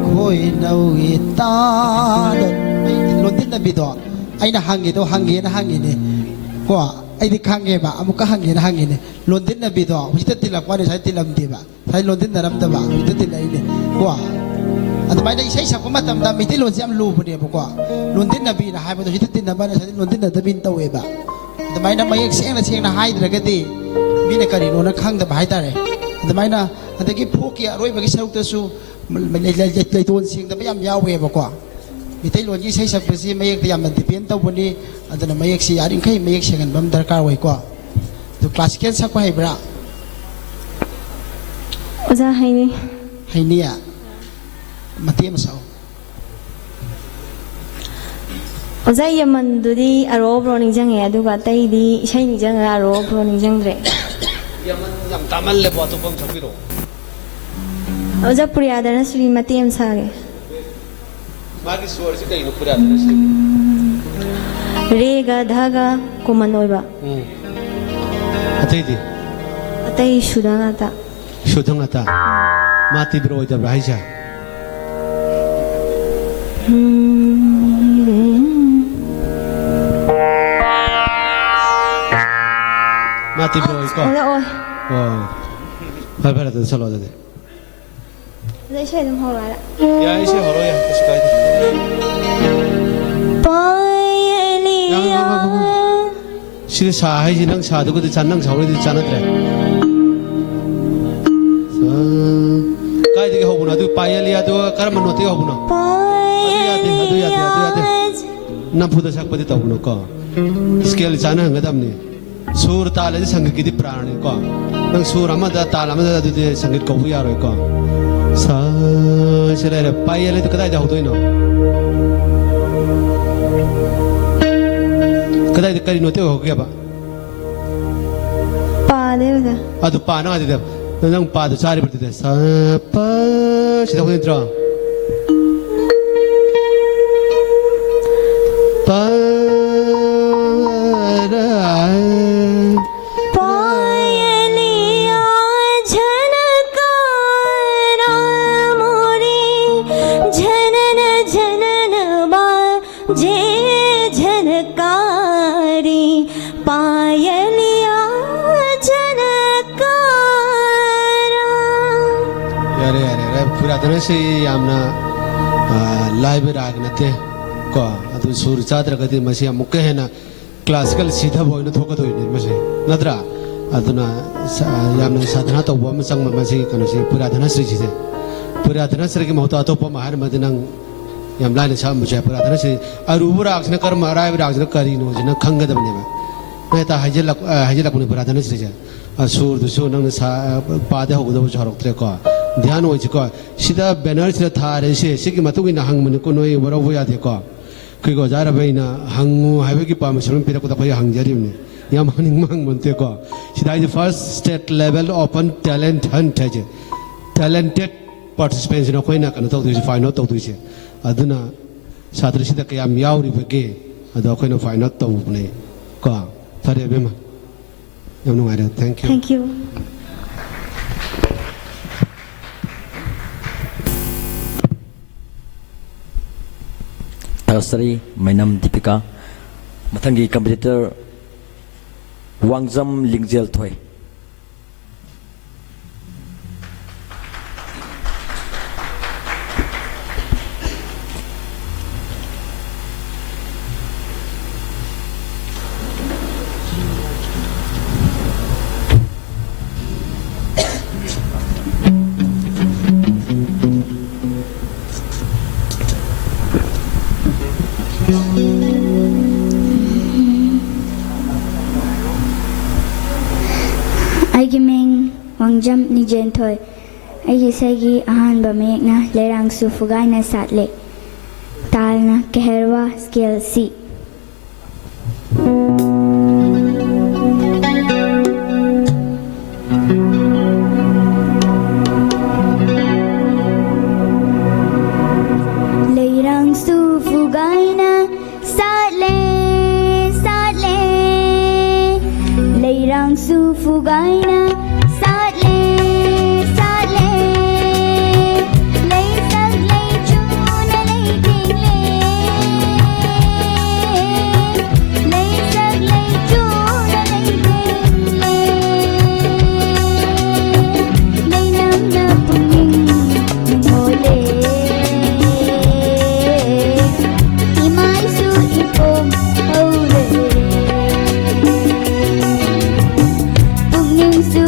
ꯈꯣꯏꯅꯧ ꯋꯤꯠꯇ ꯂꯣꯟꯗꯤꯟꯅꯕꯤꯗꯣ ꯑꯩꯅ ꯍꯪꯒꯦꯅ ꯍꯪꯉꯤꯅꯦ ꯀꯣ ꯑꯩꯗꯤ ꯈꯪꯉꯦꯕ ꯑꯃꯨꯛꯀ ꯍꯪꯒꯦꯅ ꯍꯪꯉꯤꯅꯦ ꯂꯣꯟꯗꯤꯟꯅꯕꯤꯗꯣ ꯍꯧꯖꯤꯛꯇ ꯇꯤꯜꯂꯛꯄꯅꯤ ꯉꯁꯥꯏ ꯇꯤꯜꯂꯝꯗꯦꯕ ꯉꯁꯥꯏ ꯂꯣꯟꯗꯤꯟꯅꯔꯝꯗꯕ ꯍꯧꯖꯤꯛꯇ ꯇꯤꯜꯂꯛꯏꯅꯦ ꯀꯣ ꯑꯗꯨꯃꯥꯏꯅ ꯏꯁꯩ ꯁꯛꯄ ꯃꯇꯝꯗ ꯃꯩꯇꯩꯂꯣꯟꯁꯦ ꯌꯥꯝ ꯂꯨꯕꯅꯦꯕꯀꯣ ꯂꯣꯟꯗꯤꯟꯅꯕꯤꯅ ꯍꯥꯏꯕꯗꯣ ꯍꯧꯖꯤꯛꯇ ꯇꯤꯟꯅꯕ ꯉꯁꯥꯏ ꯂꯣꯟꯗꯤꯟꯅꯗꯕꯤꯅ ꯇꯧꯋꯦꯕ ꯑꯗꯨꯃꯥꯏꯅ ꯃꯌꯦꯛ ꯁꯦꯡꯅ haid꯭ꯔꯒꯗꯤ ꯃꯤꯅ ꯀꯔꯤꯅꯣꯅ ꯈꯪꯗꯕ ꯍꯥꯏꯇꯥꯔꯦ ꯑꯗꯨꯃꯥꯏꯅ ꯑꯗꯒꯤ ꯐꯣꯛꯀꯤ ꯑꯔꯣꯏꯕꯒꯤ ꯁꯔꯨꯛꯇꯁꯨ ꯂꯩꯇꯣꯟ ꯁꯦꯡꯗꯕ ꯌꯥꯝ ꯌꯥꯎꯋꯦꯕꯀꯣ ꯃꯩꯇꯩꯂꯣꯟꯒꯤ ꯏꯁꯩ ꯁꯛꯄꯁꯤ ꯃꯌꯦꯛꯇ ꯌꯥꯝꯅ ꯗꯤꯄꯦꯟ ꯇꯧꯕꯅꯤ ꯑꯗꯨꯅ ꯃꯌꯦꯛꯁꯤ ꯌꯥꯔꯤꯈꯩ ꯃꯌꯦꯛ ꯁꯦꯡꯍꯟꯕ ꯑꯃ ꯗꯔꯀꯥꯔ ꯑꯣꯏꯀꯣ ꯑꯗꯨ ꯀ꯭ꯂꯥꯁꯤꯀꯦꯜ ꯁꯛꯄ ꯍꯩꯕ꯭ꯔꯥ ꯑꯣꯖꯥ ꯍꯩꯅꯤ ꯍꯩꯅꯤꯌꯥ ꯃꯇꯦꯛ ꯑꯃ ꯁꯛꯑꯣ ꯑꯣꯖꯥ ꯌꯃꯟꯗꯨꯗꯤ ꯑꯔꯣꯕ꯭ꯔꯣ ꯅꯤꯡꯁꯤꯡꯉꯦ ꯑꯗꯨꯒ ꯑꯇꯩꯗꯤ ꯏꯁꯩ ꯅꯤꯡꯁꯤꯡꯉꯦ ꯑꯔꯣꯕ꯭ꯔꯣ ꯅꯤꯡꯁꯤꯡꯗ꯭ꯔꯦ ꯌꯥꯝ ꯇꯥꯃꯜꯂꯦꯕꯣ ꯑꯇꯣꯞꯄ ꯑꯃ ꯁꯛꯄꯤꯔꯛꯑꯣ ꯑꯣꯖꯥ ꯄꯨꯔꯤꯌꯥꯗꯅ ꯁ꯭ꯔꯤ ꯃꯇꯦꯛ ꯑꯃ ꯁꯥꯒꯦ मागी स्वर से कहीं ऊपर आते हैं रेगा धागा कोमन ओइबा अतई दी अतई शुदांगाता माती ब्रो इधर राइजा माती ब्रो इसको ओए भाई तो चलो दे इसे तुम हो रहा या इसे हो रहा है किसका इधर 시대 사하이 지능 사두고도 잔능 사오리도 잔았더래 까이되게 하구나 또 빠이알리아도 까르만 어떻게 하구나 아두야돼 남푸다 삭바디 떠구나 거 스케일 잔은 거담니 수르 따라지 상극기디 프라니 거능 수르 아마다 따라 아마다 두디 상극 거부 야로 거 사실에 빠이알리도 그다이다 호도이노 कदाई करी नोते हो गया बा पादे उधर अदु पाना आदि दे नंग पादु चारि बर्ति दे सा पा सिदा कोइन त्रा पा रा पायलिया झनकारा मोरे झनन झनन बा जे झनकारी पायलिया झनकारा यारे पूरा तरह से यामना लाइव राग नते को अदु सुर चादर गति मसी मुक्के है ना क्लासिकल सीधा बोइनो थोका तो इने मसे नद्रा अदुना यामना साधना तो वो मसंग मसी कनो से पूरा धना श्री जी से पूरा धना श्री के महत्व तो पमार मदनंग याम लाइन सा मुझे पूरा धना श्री अरुब राग ने कर्म राइव राग ने करी नो जन खंगदबने बा नेता हाइजलक ने पूरा धना श्री जे सुर दुसु नंग सा पादे होगदब छरक्त्रे को ध्यान होइछ को सिदा बैनर सिदा थारे से सिगी मतुगिना हंगमन को नोय बरबो यादे को कइगो जारबैना हंगु हाइबेगी परमिशन पिरको त खय हंगजरिउने याम हनिंग मंगमनते को सिदा is first state level open talent Hunt है टैलेंटेड पार्टिसिपेंट्स न खयना कन तो दुइ फाइनल तो दुइ से अदुना छात्र सिदा कयाम याउरिबगे अदो खयना फाइनल तो ने को फरे बेमा याम नुंगारे thank you Tarsari Mainam Deepika Mathangi competitor Wangjam Lingjel Thoi ꯑꯩꯒꯤ ꯃꯤꯡ ꯋꯥꯡꯖꯝ ꯅꯤꯖꯦꯟꯊꯣꯏ ꯑꯩꯒꯤ ꯏꯁꯩꯒꯤ ꯑꯍꯥꯟꯕ ꯃꯌꯦꯛꯅ ꯂꯩꯔꯥꯡꯁꯨ ꯐꯨꯒꯥꯏꯅ ꯁꯥꯠꯂꯦ ꯇꯥꯜꯅ ꯀꯦꯍꯔꯋꯥ ꯁ꯭ꯀꯦꯜ ꯁꯤ ꯂꯩꯔꯥꯡꯁꯨ ꯐꯨꯒꯥꯏꯅ ꯁꯥꯠꯂꯦ ꯁꯥꯠꯂꯦ ꯂꯩꯔꯥꯡꯁꯨ ꯐꯨꯒꯥꯏꯅ ꯁꯥꯠꯂꯦ ꯁꯥꯠꯂꯦ ꯂꯩꯁꯛ ꯂꯩꯆꯨꯅ ꯂꯩꯇꯦꯡꯂꯦ ꯂꯩꯁꯛ ꯂꯩꯆꯨꯅ ꯂꯩꯇꯦꯡꯂꯦ ꯂꯩꯅꯝꯅ ꯄꯨꯛꯅꯤꯡ ꯅꯨꯡꯉꯣꯜꯂꯦ 이마이수 이봄 어우래 북능수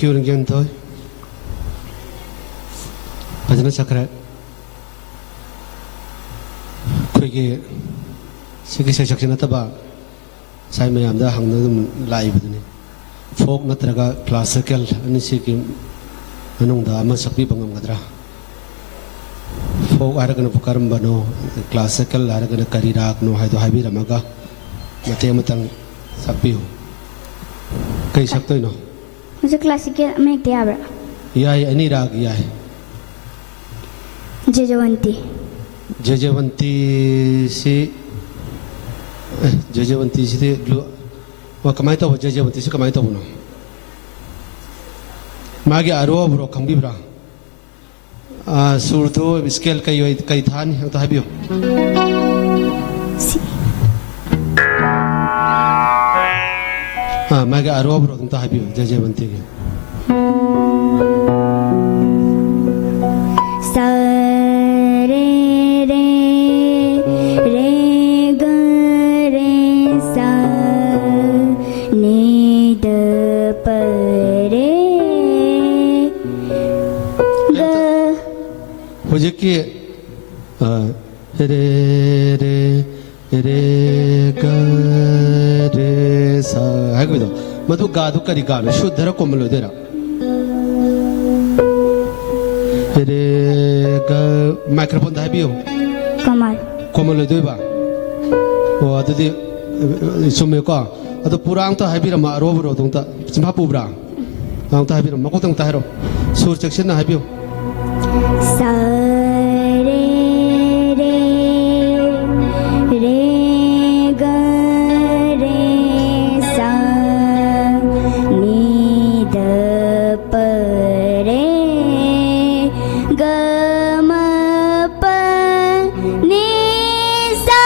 thank you ringyan toy bhajana sakra khoige sigi section ataba sai mayam da hangna dum live dune folk natraga classical ani sigi anong da ama sakbi bangam gadra folk aragana pukaram bano classical aragana karirak no haido habi ramaga mate matang sakbi kai saktoi no मुझे classical में एक दिया बड़ा yai ani rag yai जजवंती Jajawanti si Jajawanti si lu wa kamai tahu Jajawanti si kamai tahu no magi arwah bro kambi bra surtu scale kai than yang tahu bio magi arwah bro yang tahu bio Jajawanti ke Hujiki re re re ga re sa hai ko madu ga du kari ga me shuddhara komalo dera re ga microphone da bio कमल komalo doi ba o adudi sume ko adu purang ta hai bira ma ro bro dong ta simha pu bra ang ta hai bira ma ko tang ta hero sur section na hai bio सा रे रे रे ग रे सा नी the प रे ग म प नी सा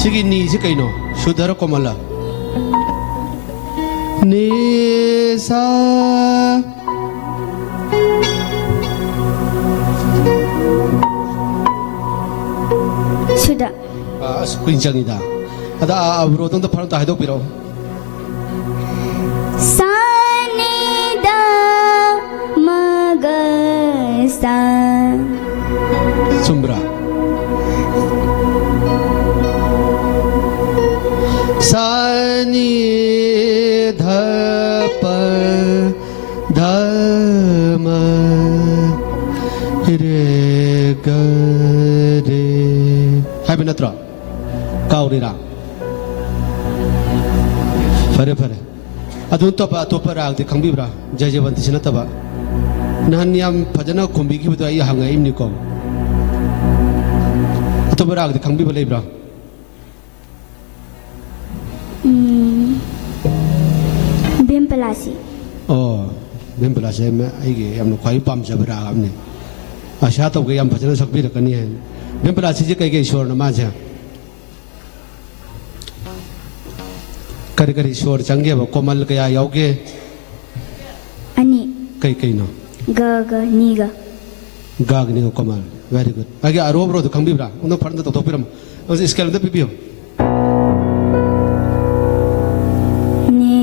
Sige ni si kaino sudhara komala ni sa सुधा kuinjangida ada abro tong ta pharam ta haidok piro सा नी द म ग सा sumbra sa ni dha pa dha ma re ga re hai binatra kaurira fare fare adun to pa rag de khangbi bra jajawanti sinataba nan yam phajana khumbi ki buda ai hanga imni ko to pa rag de khangbi balai bra Bhim Palasi oh nem bela se me ai ge yam no khai pam jabra amne asha to ge yam phajana sakbi rakani hai nem bela si je kai ge ishwar na ma ja kari kari ishwar change ba komal kaya yauge अनि kai no ग ग नी ग gag ni ko komal very good age aro bro to khangbi bra uno farna to piram os scale da pipio नी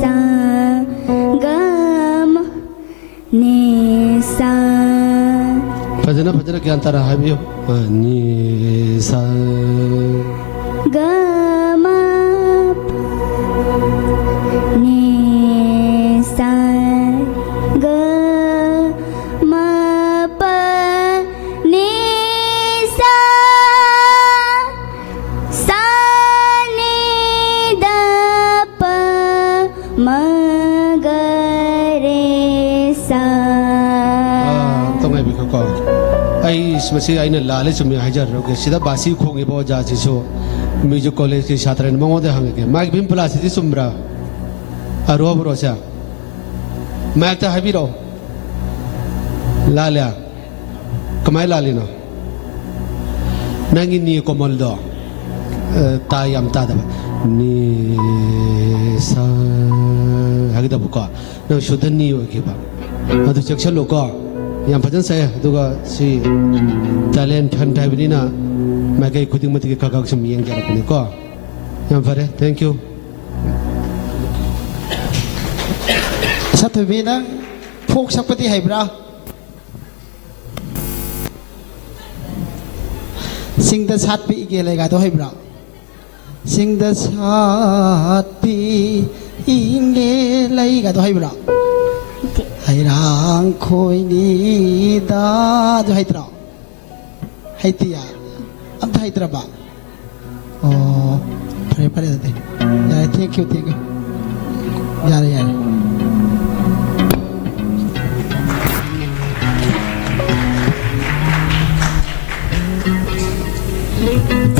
सा ग म नी सा phajana ke antara habio ni sa ग म नी सा ग म प नी सा सा नी द प म ग रे सा to ngai bi ko ai smasi ai na lale chumi hajar ro ge sida basi khongi bo ja chi so music college ke chhatra ne mango de hang ke mag bim plus ti sumra aro bro cha mag ta habi ro lala kamai lali no nangi ni ko mol do ta yam ta da ni sa hagida buka no shuddhan ni o ke ba adu chakshal lo ko yam bhajan sai aduga si talent phan thai binina magai khuding mati ke kakak sum yeng jara kuni ko yam fare thank you ชัดทวีนังพวกสักปฏิให้บราสิงห์ชัดปีเกเลยกันตัวให้บราสิงห์ชัดปีเกเลยกันตัวให้บราให้ร่างคอยนี้ดาตัวให้ตราให้ตีอ่ะอันให้ตราบ้าโอ้พระเดชยา thank you ยาเลย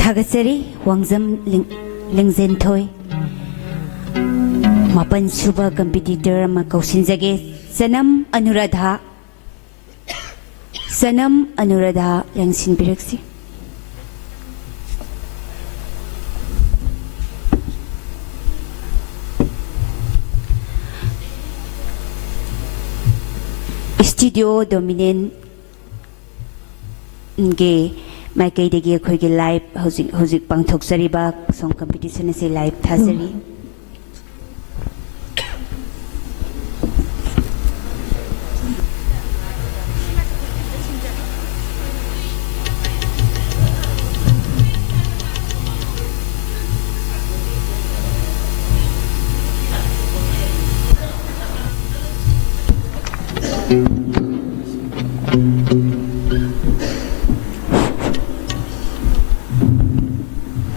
Thagasari Wangzam Lingzenthoi Mapan Suba competitor ama kausinjage Sanam Anuradha Langsin Biraksi Studio Dominant Nge mai kai degi khoi ge live hojik pangthok sariba song competition se live thasari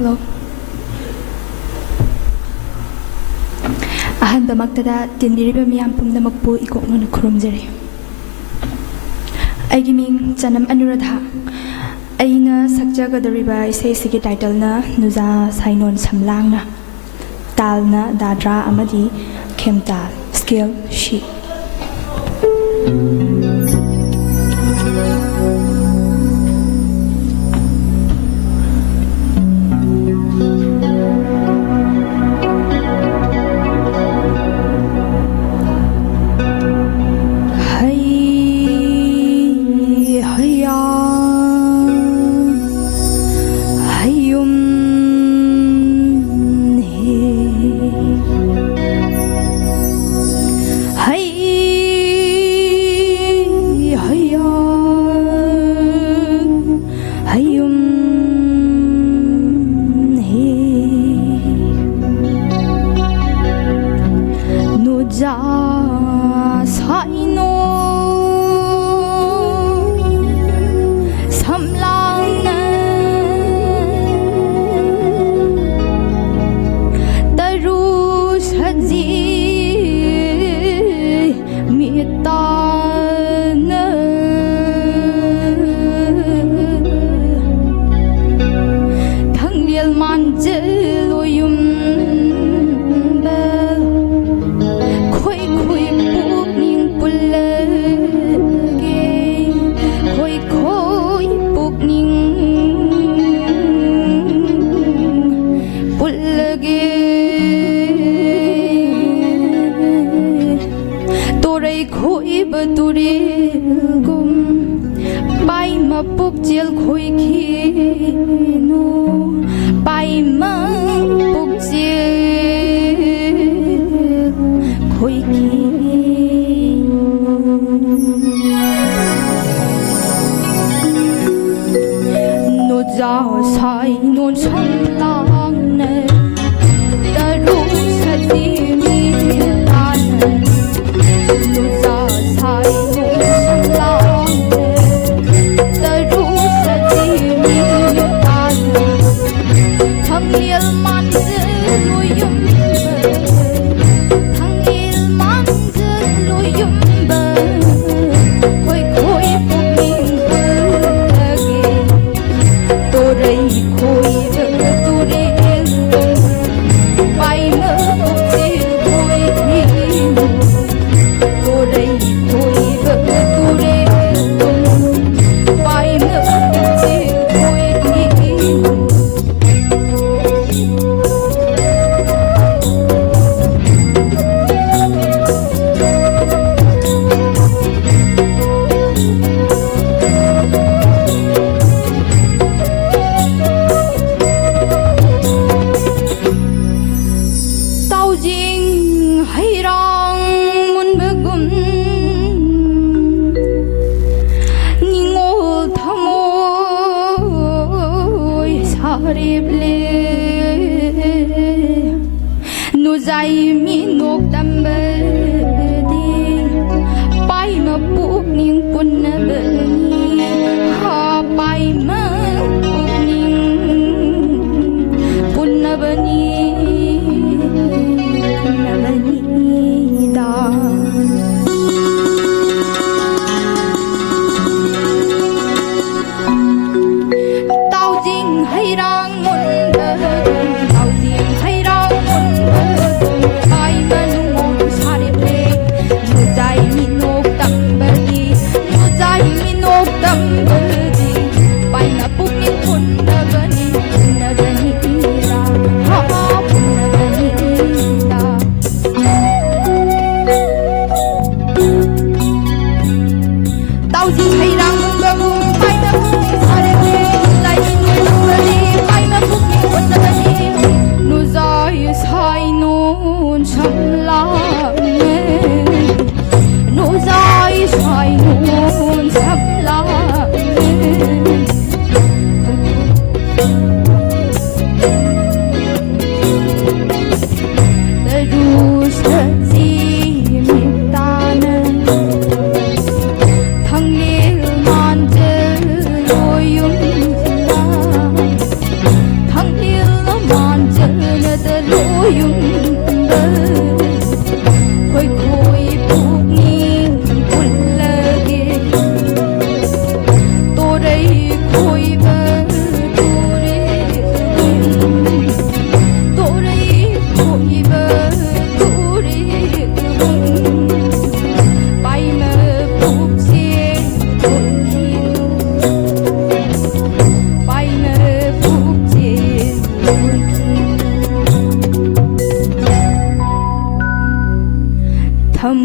Hello. Ahanbamaktada tinbiriba miyam pumnamakpu ikoknuna khurumjari. Aigi ming Janam Anuradha. Aina sakjagadariba isai title na Nuja Sainon Samlangna. Talna Dadra Amadi Kemtal Scale She.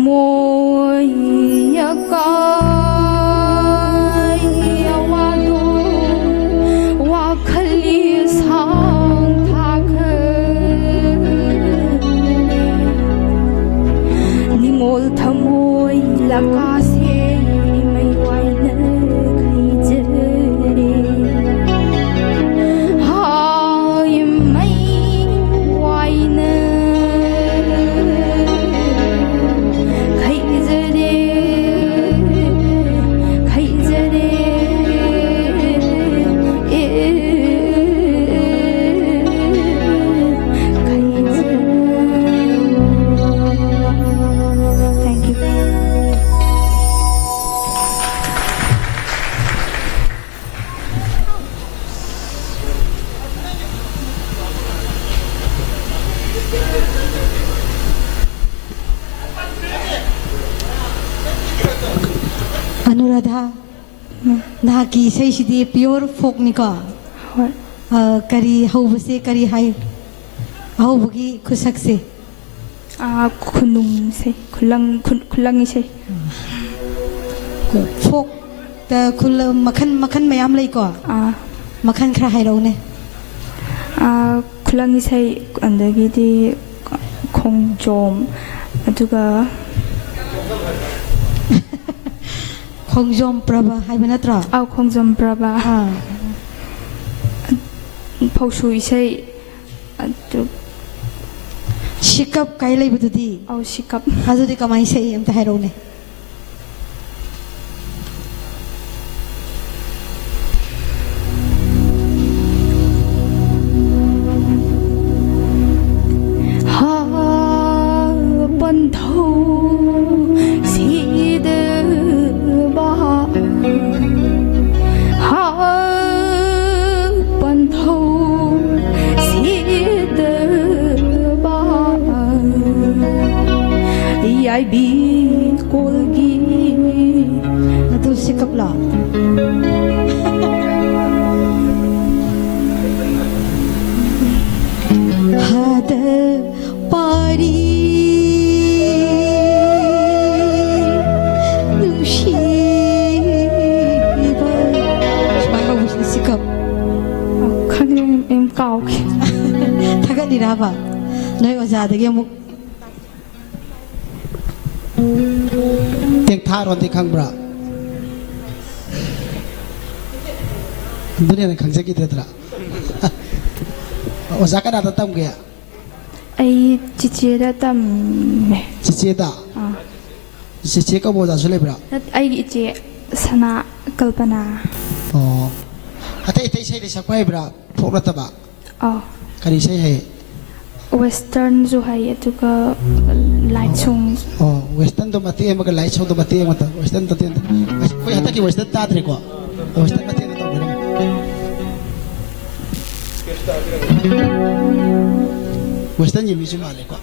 môi ya kai wa do wa khali sang tha khe ni mol thamoi la ka se mai wai na khai jere hai mai wai na khai jere thank you. Anuradha, nahaki say si di pure folk ni ko. Hoi. Kari hau basi kari hai. Hau bagi kusak se. Khunung se khulang se Folk ta kul makan mayam lay ko. Makan kra hai rau ne. khulang se andagi di khongjom aduga Khongjom prabha hai banatra. khongjom prabha phawshu isai adu Shikap kai lay bududi. shikap Azudi kamai say am ta hai rau ne. ban thâu si de ba ban thâu si de ba ai bi kolgi Natul sikap la. Hada pari nushiba. Sebagai usia sikap. khang em kaw Taga ni raba. Noi oza dagi amuk Tek tha ron ti khang bra dunia khang se ki tra oza ka da tam ge ai chiche da tam me chiche da chiche ka bo da sule bra ai iche sana kalpana oh ate ite sai de sakai bra phok na ta ba kari sai hai western jo hai atuka light song oh western do mati em ka light show do mati em ta western to ten koi hata ki western ta tre ko western mati to bra western ye mi su ma le ko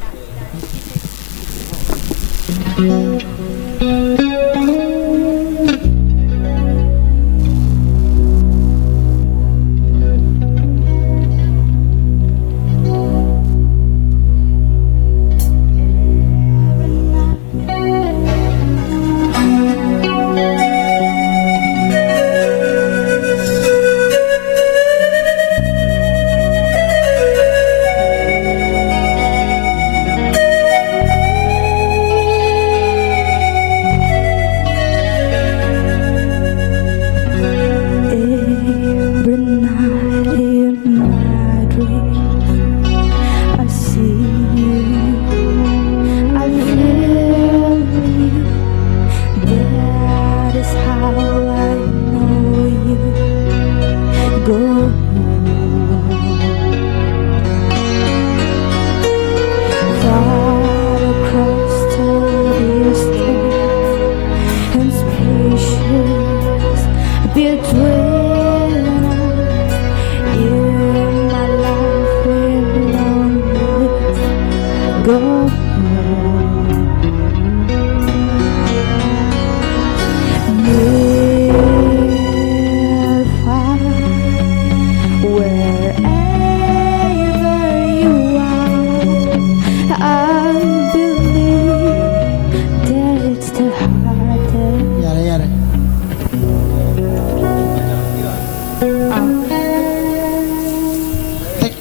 little harder. Yare yare.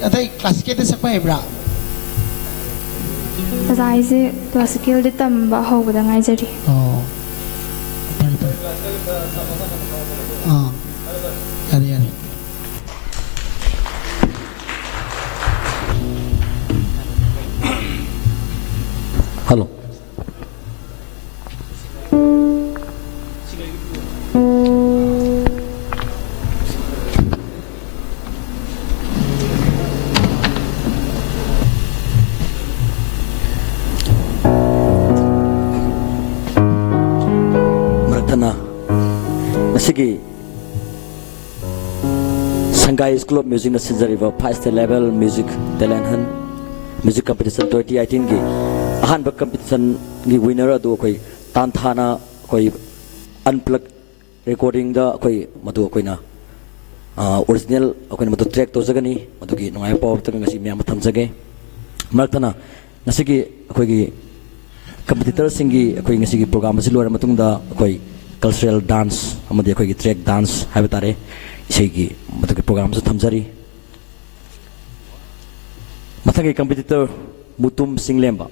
Atai classical te sakpa hebra. Oza aise classical de tamba hobada ngaijari. Oh. Ah. Yare yare. Hello. Maratana. Masigi Shanghai School of Music na sinjariba first level music talent han music competition 2018 gi ahanba competition gi winner adu koi tanthana koi unplug recording da koi madu koi na original koi madu track to jagani madu gi nungai pop ta ngasi myam tham jage martana ngasigi koi gi competitor singi koi ngasi gi program si lora matung da koi cultural dance amadi koi gi track dance habitare isai gi madu gi program su thamjari mathagi competitor Mutum Singlemba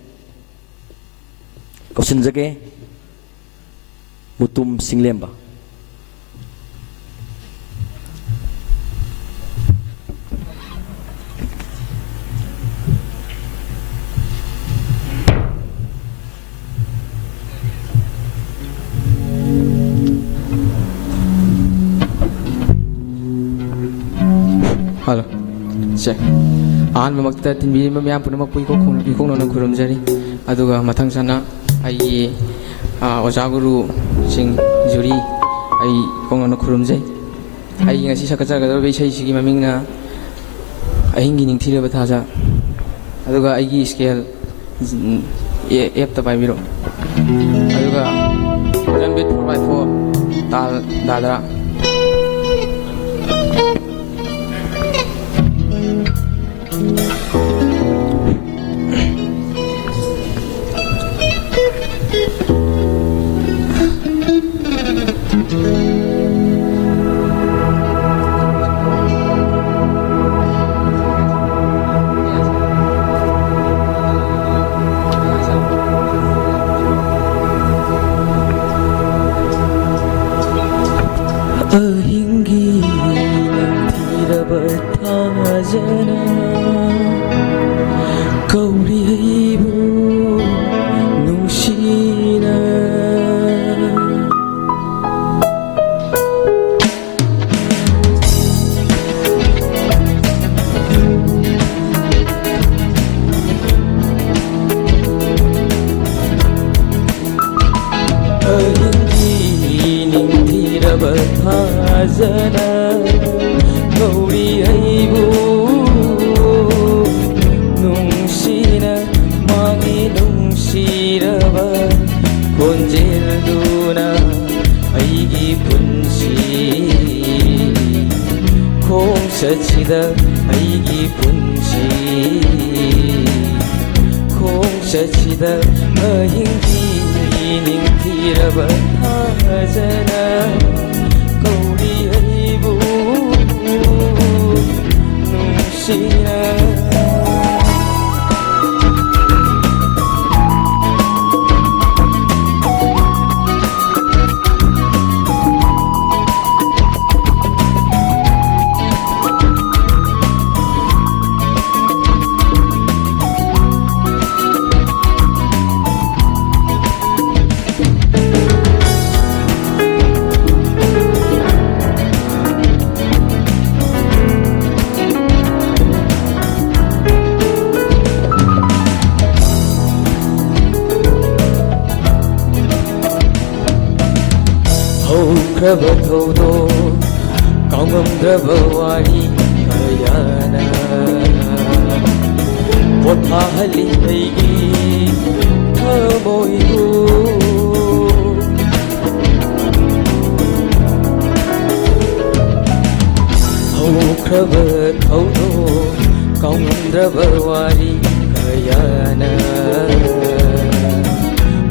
Kausin jage Mutum Singlemba Hello check An mamakta tinbi mamyam punamak pui ikong nono kurumjari aduga mathang sana ai oja guru sing juri ai ikong nono kurumjai ai ngasi sakaja gador be sai sigi mamingna ahingi ningthira bathaja aduga ai gi scale ep ta bai biro aduga jan bit 4x4 tal dadra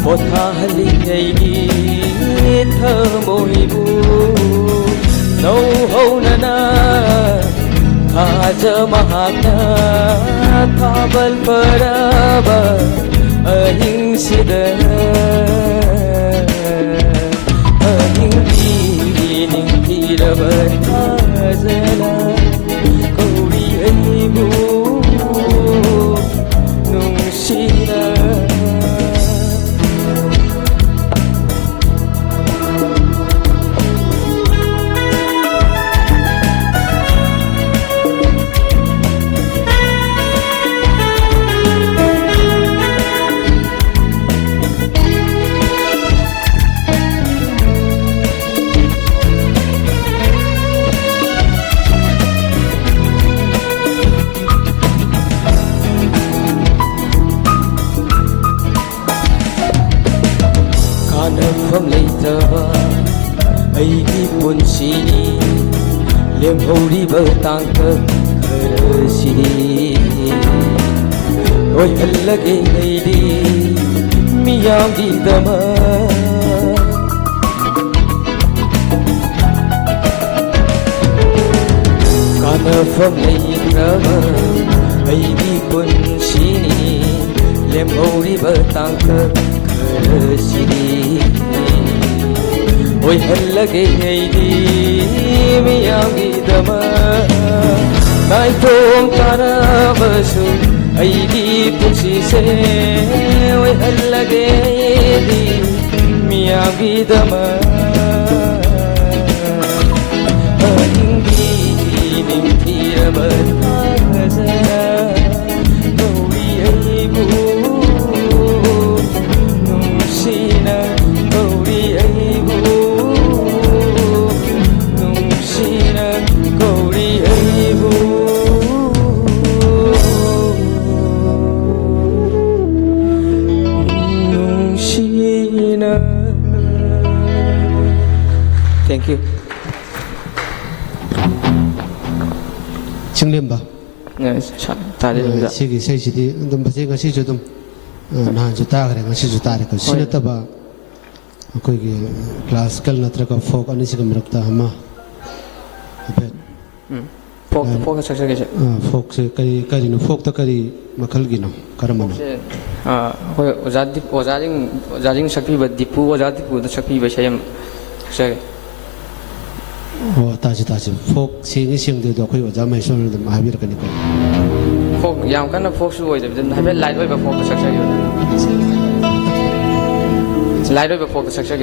Pothali ai đi thơ môi bu nâu hâu na na tha giờ mà hạc na tha bal paraba ahing sida ahing di ning di ra ba zala kauri ai bu nung sida phong lấy tờ ai đi buồn xí liềm hầu đi bờ tang cơ khờ xí ôi hân là ghê ngày đi mi yam đi tờ mơ cả phong lấy tờ ai đi buồn xí liềm hầu đi bờ tang cơ khờ xí ôi hân lage ngày đi mi yang đi dama nai thong tara basu ai đi pusi se ôi hân lage đi mi yang đi dama anh đi nim thi ra bờ ra nỗi ai bu nung sina nỗi ai bu Thank you. Chinglim ba? Ta đi rồi. Sige say sidi, dum basi ngasi jo dum. Na jo ta gare ngasi jo ta re ko sinata ba. Koi gi classical natra ka folk ani sigam rakta hama. Folk ka saksa ke. Folk se kari no folk ta kari makal gi no karamano. Koi ojading sakpi ba dipu ojadipu da sakpi ba sayam saksa. ताजी फोक सिंगी सिंग दे कोई ओजा मैसोर दम हाबिर कनी को फोक याम कन फोक सु होय दम हाबे लाइट ओय बा फोक सक्सा यो लाइट ओय बा फोक सक्सा यो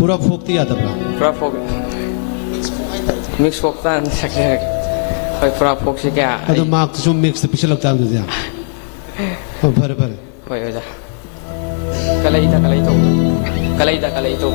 पूरा फोक ती याद बा पूरा फोक मिक्स फोक तान सक्सा होय पूरा फोक से क्या अदो मार्क सु मिक्स पिछल लगता दे या भरे भरे होय ओजा कलाई तो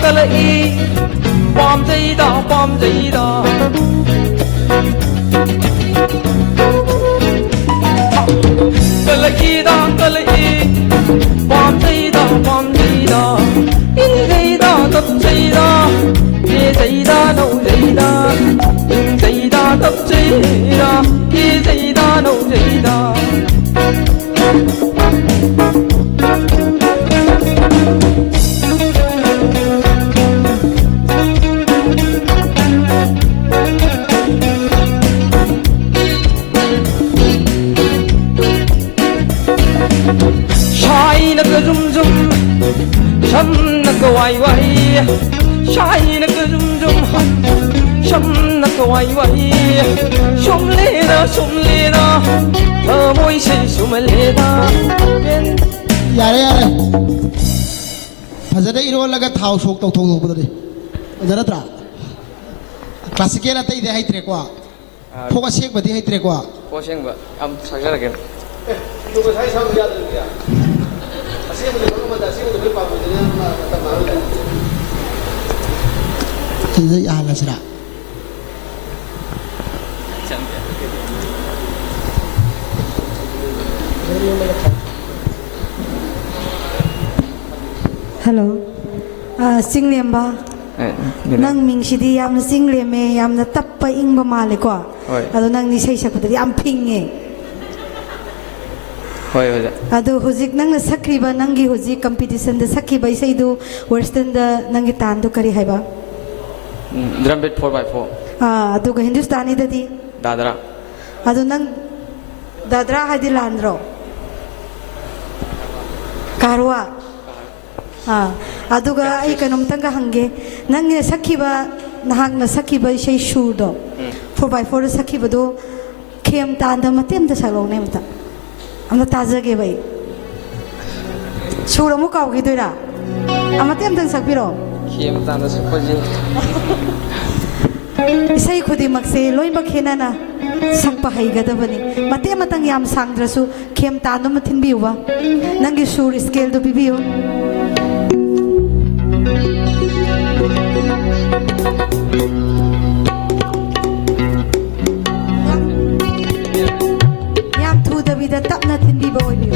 Kalai bom dây da kalai bom dây da in dây da tập dây da ye dây da nâu dây da in dây da tập dây da ye dây da nâu dây da Shine a zoom zoom, shine a zoom zoom. ช้ำนักไว้ไว้ชมเลนะเธอมวยใช่ชมเลนะเป็น यारे यारे फजदे इरो लगा थाव शोक तो थोक थोक बदले जरा त्रा क्लासिकल आते इधे हाई ट्रेक वा फोका शेक बदी हाई ट्रेक वा पोशेंग बा हम सागर के तो को साई साम याद दिया असे मुझे तो मत असे मुझे भी पाप मुझे ना मारो ले इधे यहाँ नसरा हेलो सिंगलेम्बा नंग मिंगसिदी यामना सिंगलेमे यामना तप्पा इंगबा मालेको अदो नंग निसै सकपदि याम फिंगे होय होय अदो हुजिक नंग सक्रिबा नंगी हुजिक कंपटीशन द सक्रिबा इसैदु वेस्टर्न द नंगी तान दु करी हाइबा ड्रम बीट 4x4 अदो ग हिंदुस्तानी ददी दादरा अदो नंग दादरा हादि लांद्रो कारवा अदुगा आई कनोमतंग हंगे नंगे सखिबा नहांगना सखिबा इसे शूदो 4x4 सखिबदो खेम तांदा मतेम द सलोने मता अमना ताजगे बाई शूर अमु कावगी दोरा अमतेम तंग सकबिरो खेम तांदा सकपजी इसे खुदी मक्से लोई बखेना सकपा हैगदबनी मते मतंग याम सांगद्रसु खेम तांदो मथिन बिउवा नंगे शूर स्केल दो बिबियो याम थू दबिदा तपना थिंदी बोइबियो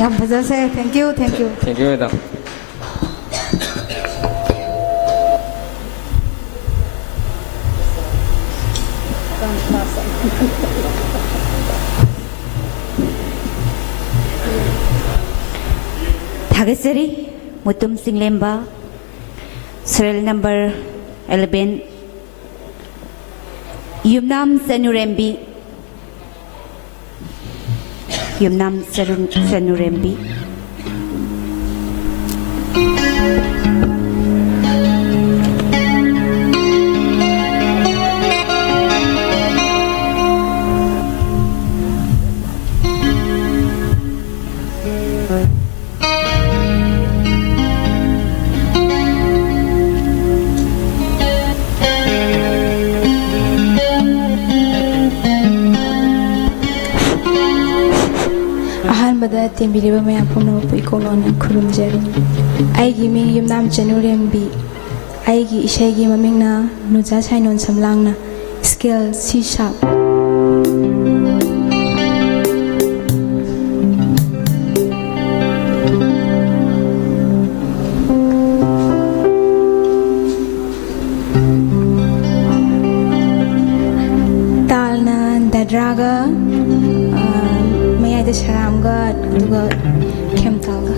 याम भजन से thank you madam Thagasari Mutum Singlemba serial number 11 Yumnam Sanurembi Sanurembi ꯑꯍꯥꯟꯕꯗ ꯇꯦꯝꯕꯤꯔꯤꯕ ꯃꯌꯥꯝ ꯄꯨꯝꯅꯃꯛꯄꯨ ꯏꯀꯣꯛꯂꯣꯟꯅ ꯈꯨꯔꯨꯝꯖꯔꯤ ꯑꯩꯒꯤ ꯃꯤꯡ ꯌꯨꯝꯅꯥꯝ ꯆꯅꯨꯔꯦꯝꯕꯤ ꯑꯩꯒꯤ ꯏꯁꯩꯒꯤ ꯃꯃꯤꯡꯅ ꯅꯨꯖꯥ ꯁꯥꯏꯅꯣꯟ ꯁꯝꯂꯥꯡꯅ ꯁ꯭ꯀꯦꯜ ꯁꯤ ꯁꯥꯞ ꯇꯥꯜꯅ ꯗꯥꯗ꯭ꯔꯥꯒ ꯃꯌꯥꯏꯗ ꯁꯔꯥꯝꯒ ꯑꯗꯨꯒ ꯈꯦꯝꯇꯥꯜꯒ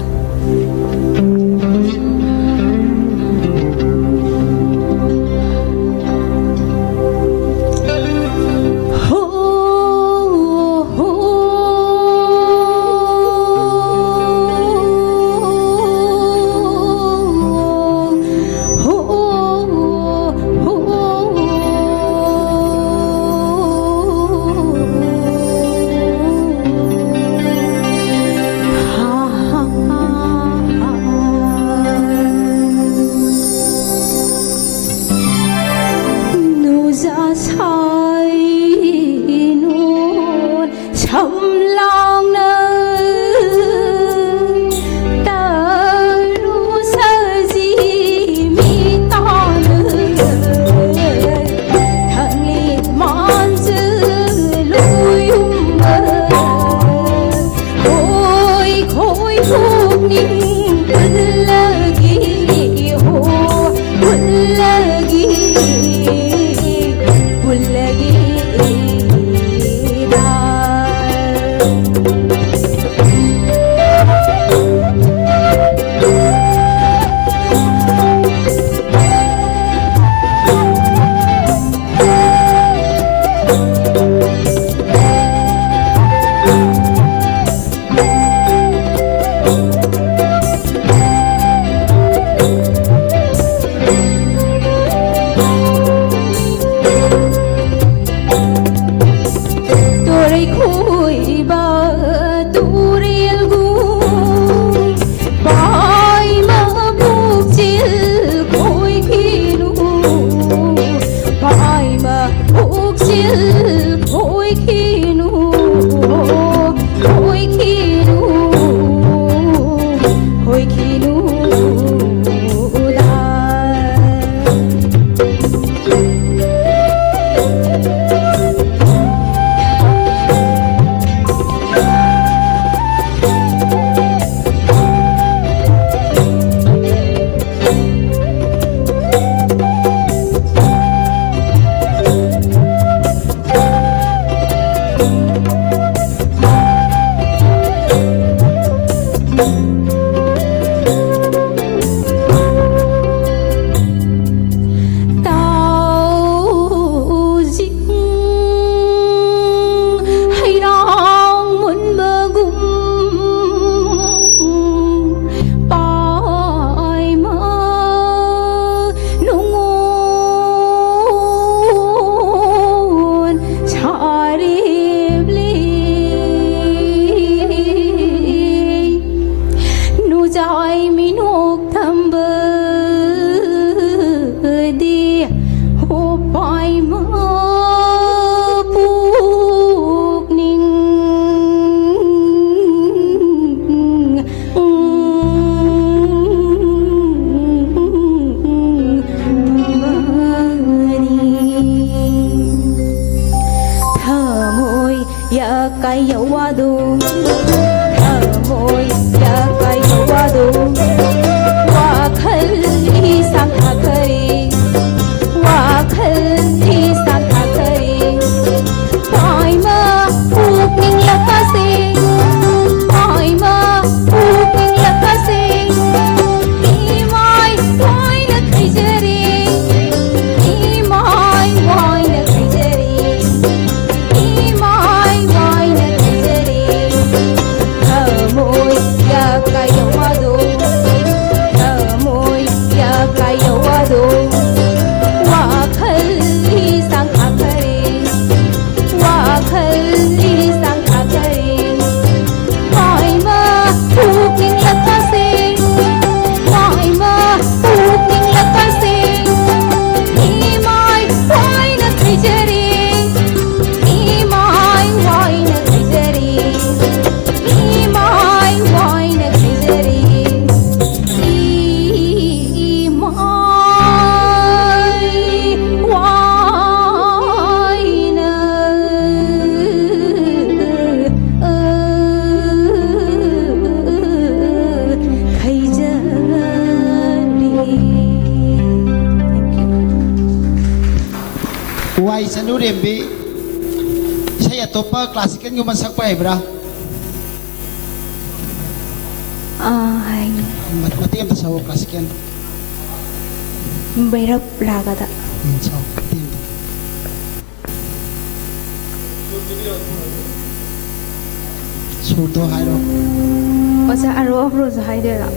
ꯔꯦꯝꯕꯤ ꯏꯁꯩ ꯑꯇꯣꯞꯄ ꯀ꯭ꯂꯥꯁꯤꯀꯦꯜꯒꯨꯝꯕ ꯁꯛꯄ ꯍꯩꯕ꯭ꯔꯥ ꯃꯇꯦꯛ ꯑꯃꯇ ꯁꯛꯑꯣ ꯀ꯭ꯂꯥꯁꯤꯀꯦꯜ Bairap Ragada. ꯁꯛꯑꯣ ꯃꯇꯦꯛ ꯑꯃꯇ ꯁꯨꯔꯗꯣ ꯍꯥꯏꯔꯣ Oza aro abroza haidera.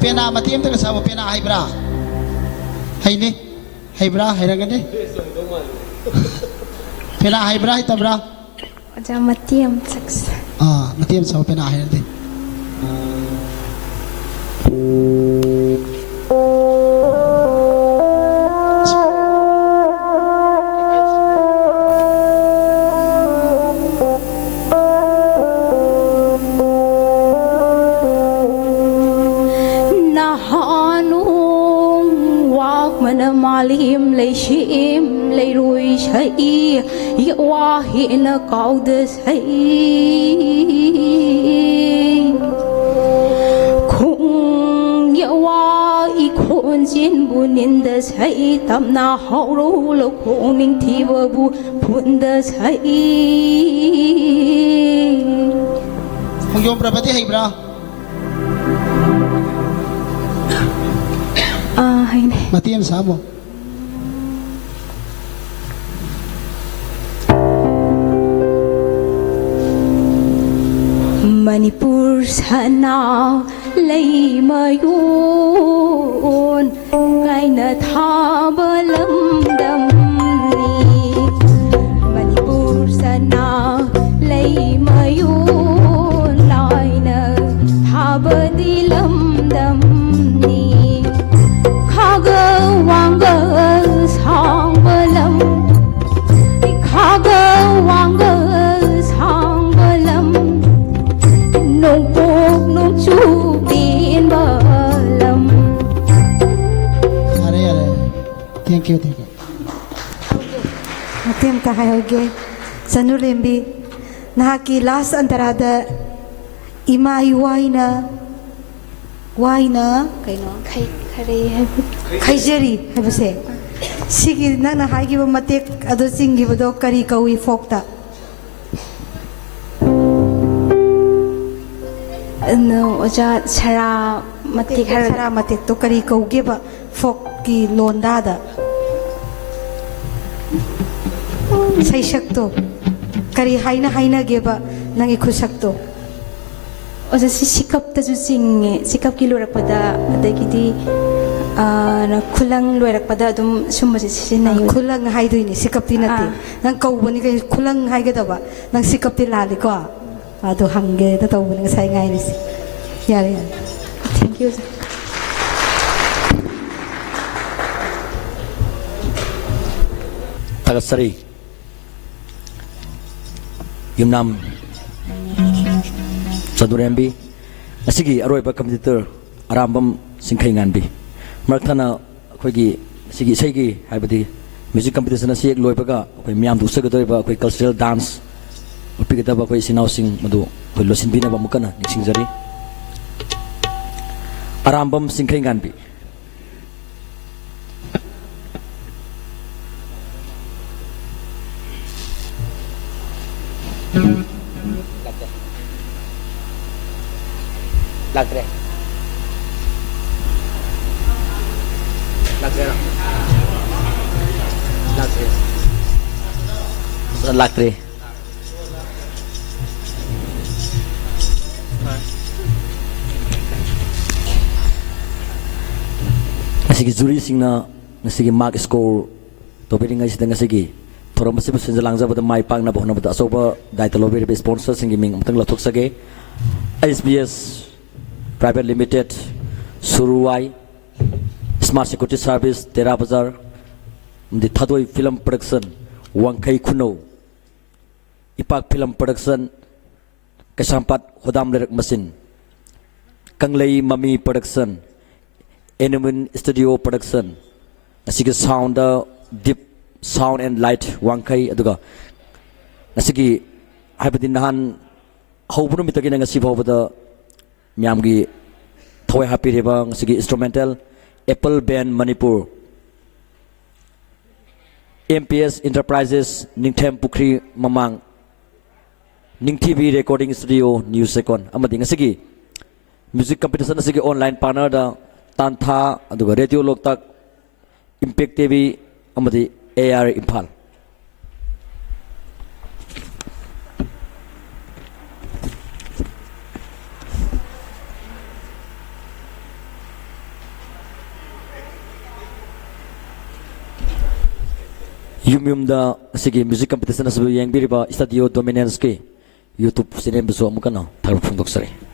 ꯄꯦꯅꯥ ꯃꯇꯦꯛ ꯑꯃꯇꯒ ꯁꯛꯑꯣ ꯄꯦꯅꯥ ꯍꯩꯕ꯭ꯔꯥ ꯍꯩꯅꯤ ꯍꯩꯕ꯭ꯔꯥ ꯍꯩꯔꯒꯅꯤ ꯄꯦꯅꯥ ꯍꯩꯕ꯭ꯔꯥ ꯍꯩꯇꯕ꯭ꯔꯥ Oza Matiam Sax. ꯃꯇꯦꯛ ꯑꯃ ꯁꯛꯑꯣ ꯄꯦꯅꯥ ꯍꯩꯔꯗꯤ Malim lay shim lay rui shai yawa hina kaudas hai khung yawa ikhon jin bunin das hai tamna hauro lo khong ning thiba bu phun das hai Khongyom Prabhati hybra Haine. Matiam sabo Manipur sana lay mayon ngay na thabalam dam ni Manipur sana lay mayon lay na thabadilam dam ni Khaga wanga sangbalam Khaga wanga sangbalam nông bốc nông chu tin balam. Are thank you Matem ka hayoge Sanu Rembi nahaki last antarada ima iwaina kaino khaijeri habase sigi nana haigi ba matek ado singi bodo kari kawi fokta No, Oza Sara matek to kari kauge ba fok ki londa da sai shakto kari haina ge ba nangi khusakto Oza si sikap ta ju singe sikap ki lorak pada adagidi na kulang lorak pada adum sumba si sinai kulang haiduini sikap ti nati nang kaubani kai kulang haiga da ba nang sikap ti lali ko ado hangge ta tawbani sai ngai ni yare Thank you. Tagasari Yumnam Sadurembi Asigi Aroiba Computer Arambam Sinkai Nganbi Marthana Kogi Sigi Segi Habadi Music competition Asiak Loibaga Miam Dusagadoriba cultural dance Pigitaba Sinau Sing Madu Losinbina Bamukana Singzari Arambam Sinkai Nganbi Lagre. Lagre. Ngasigi juri singna ngasigi mark score to biring ngai sidang ngasigi thoram basi busen jalang jaba da mai pang na bohna bada asoba daitalo be sponsor singi ming amtang la thok sage SBS Private Limited Suruwai Smart Security Service Tera Bazar the Thadoi Film Production Wangkai Kuno Ipak Film Production Kasampat Hodam Lirik Mesin Kanglei Mami Production Enemin Studio Production Asigi Sound Deep Sound and Light Wangkai aduga Asigi Habadin Nahan Hobunu Mitagin and Asib over the Myamgi Toy Happy Ribang Sigi Instrumental Apple Band Manipur MPS Enterprises Ningthem Pukri Mamang Ning TV Recording Studio New Second Amading Sigi Music Competition Sigi Online Partner da Tantha aduga Radio Loktak Impact TV Amadi AR Impal Yum da sige music competition as yang biriba Stadio Dominance ke YouTube sinem beso amukana thar phung doksare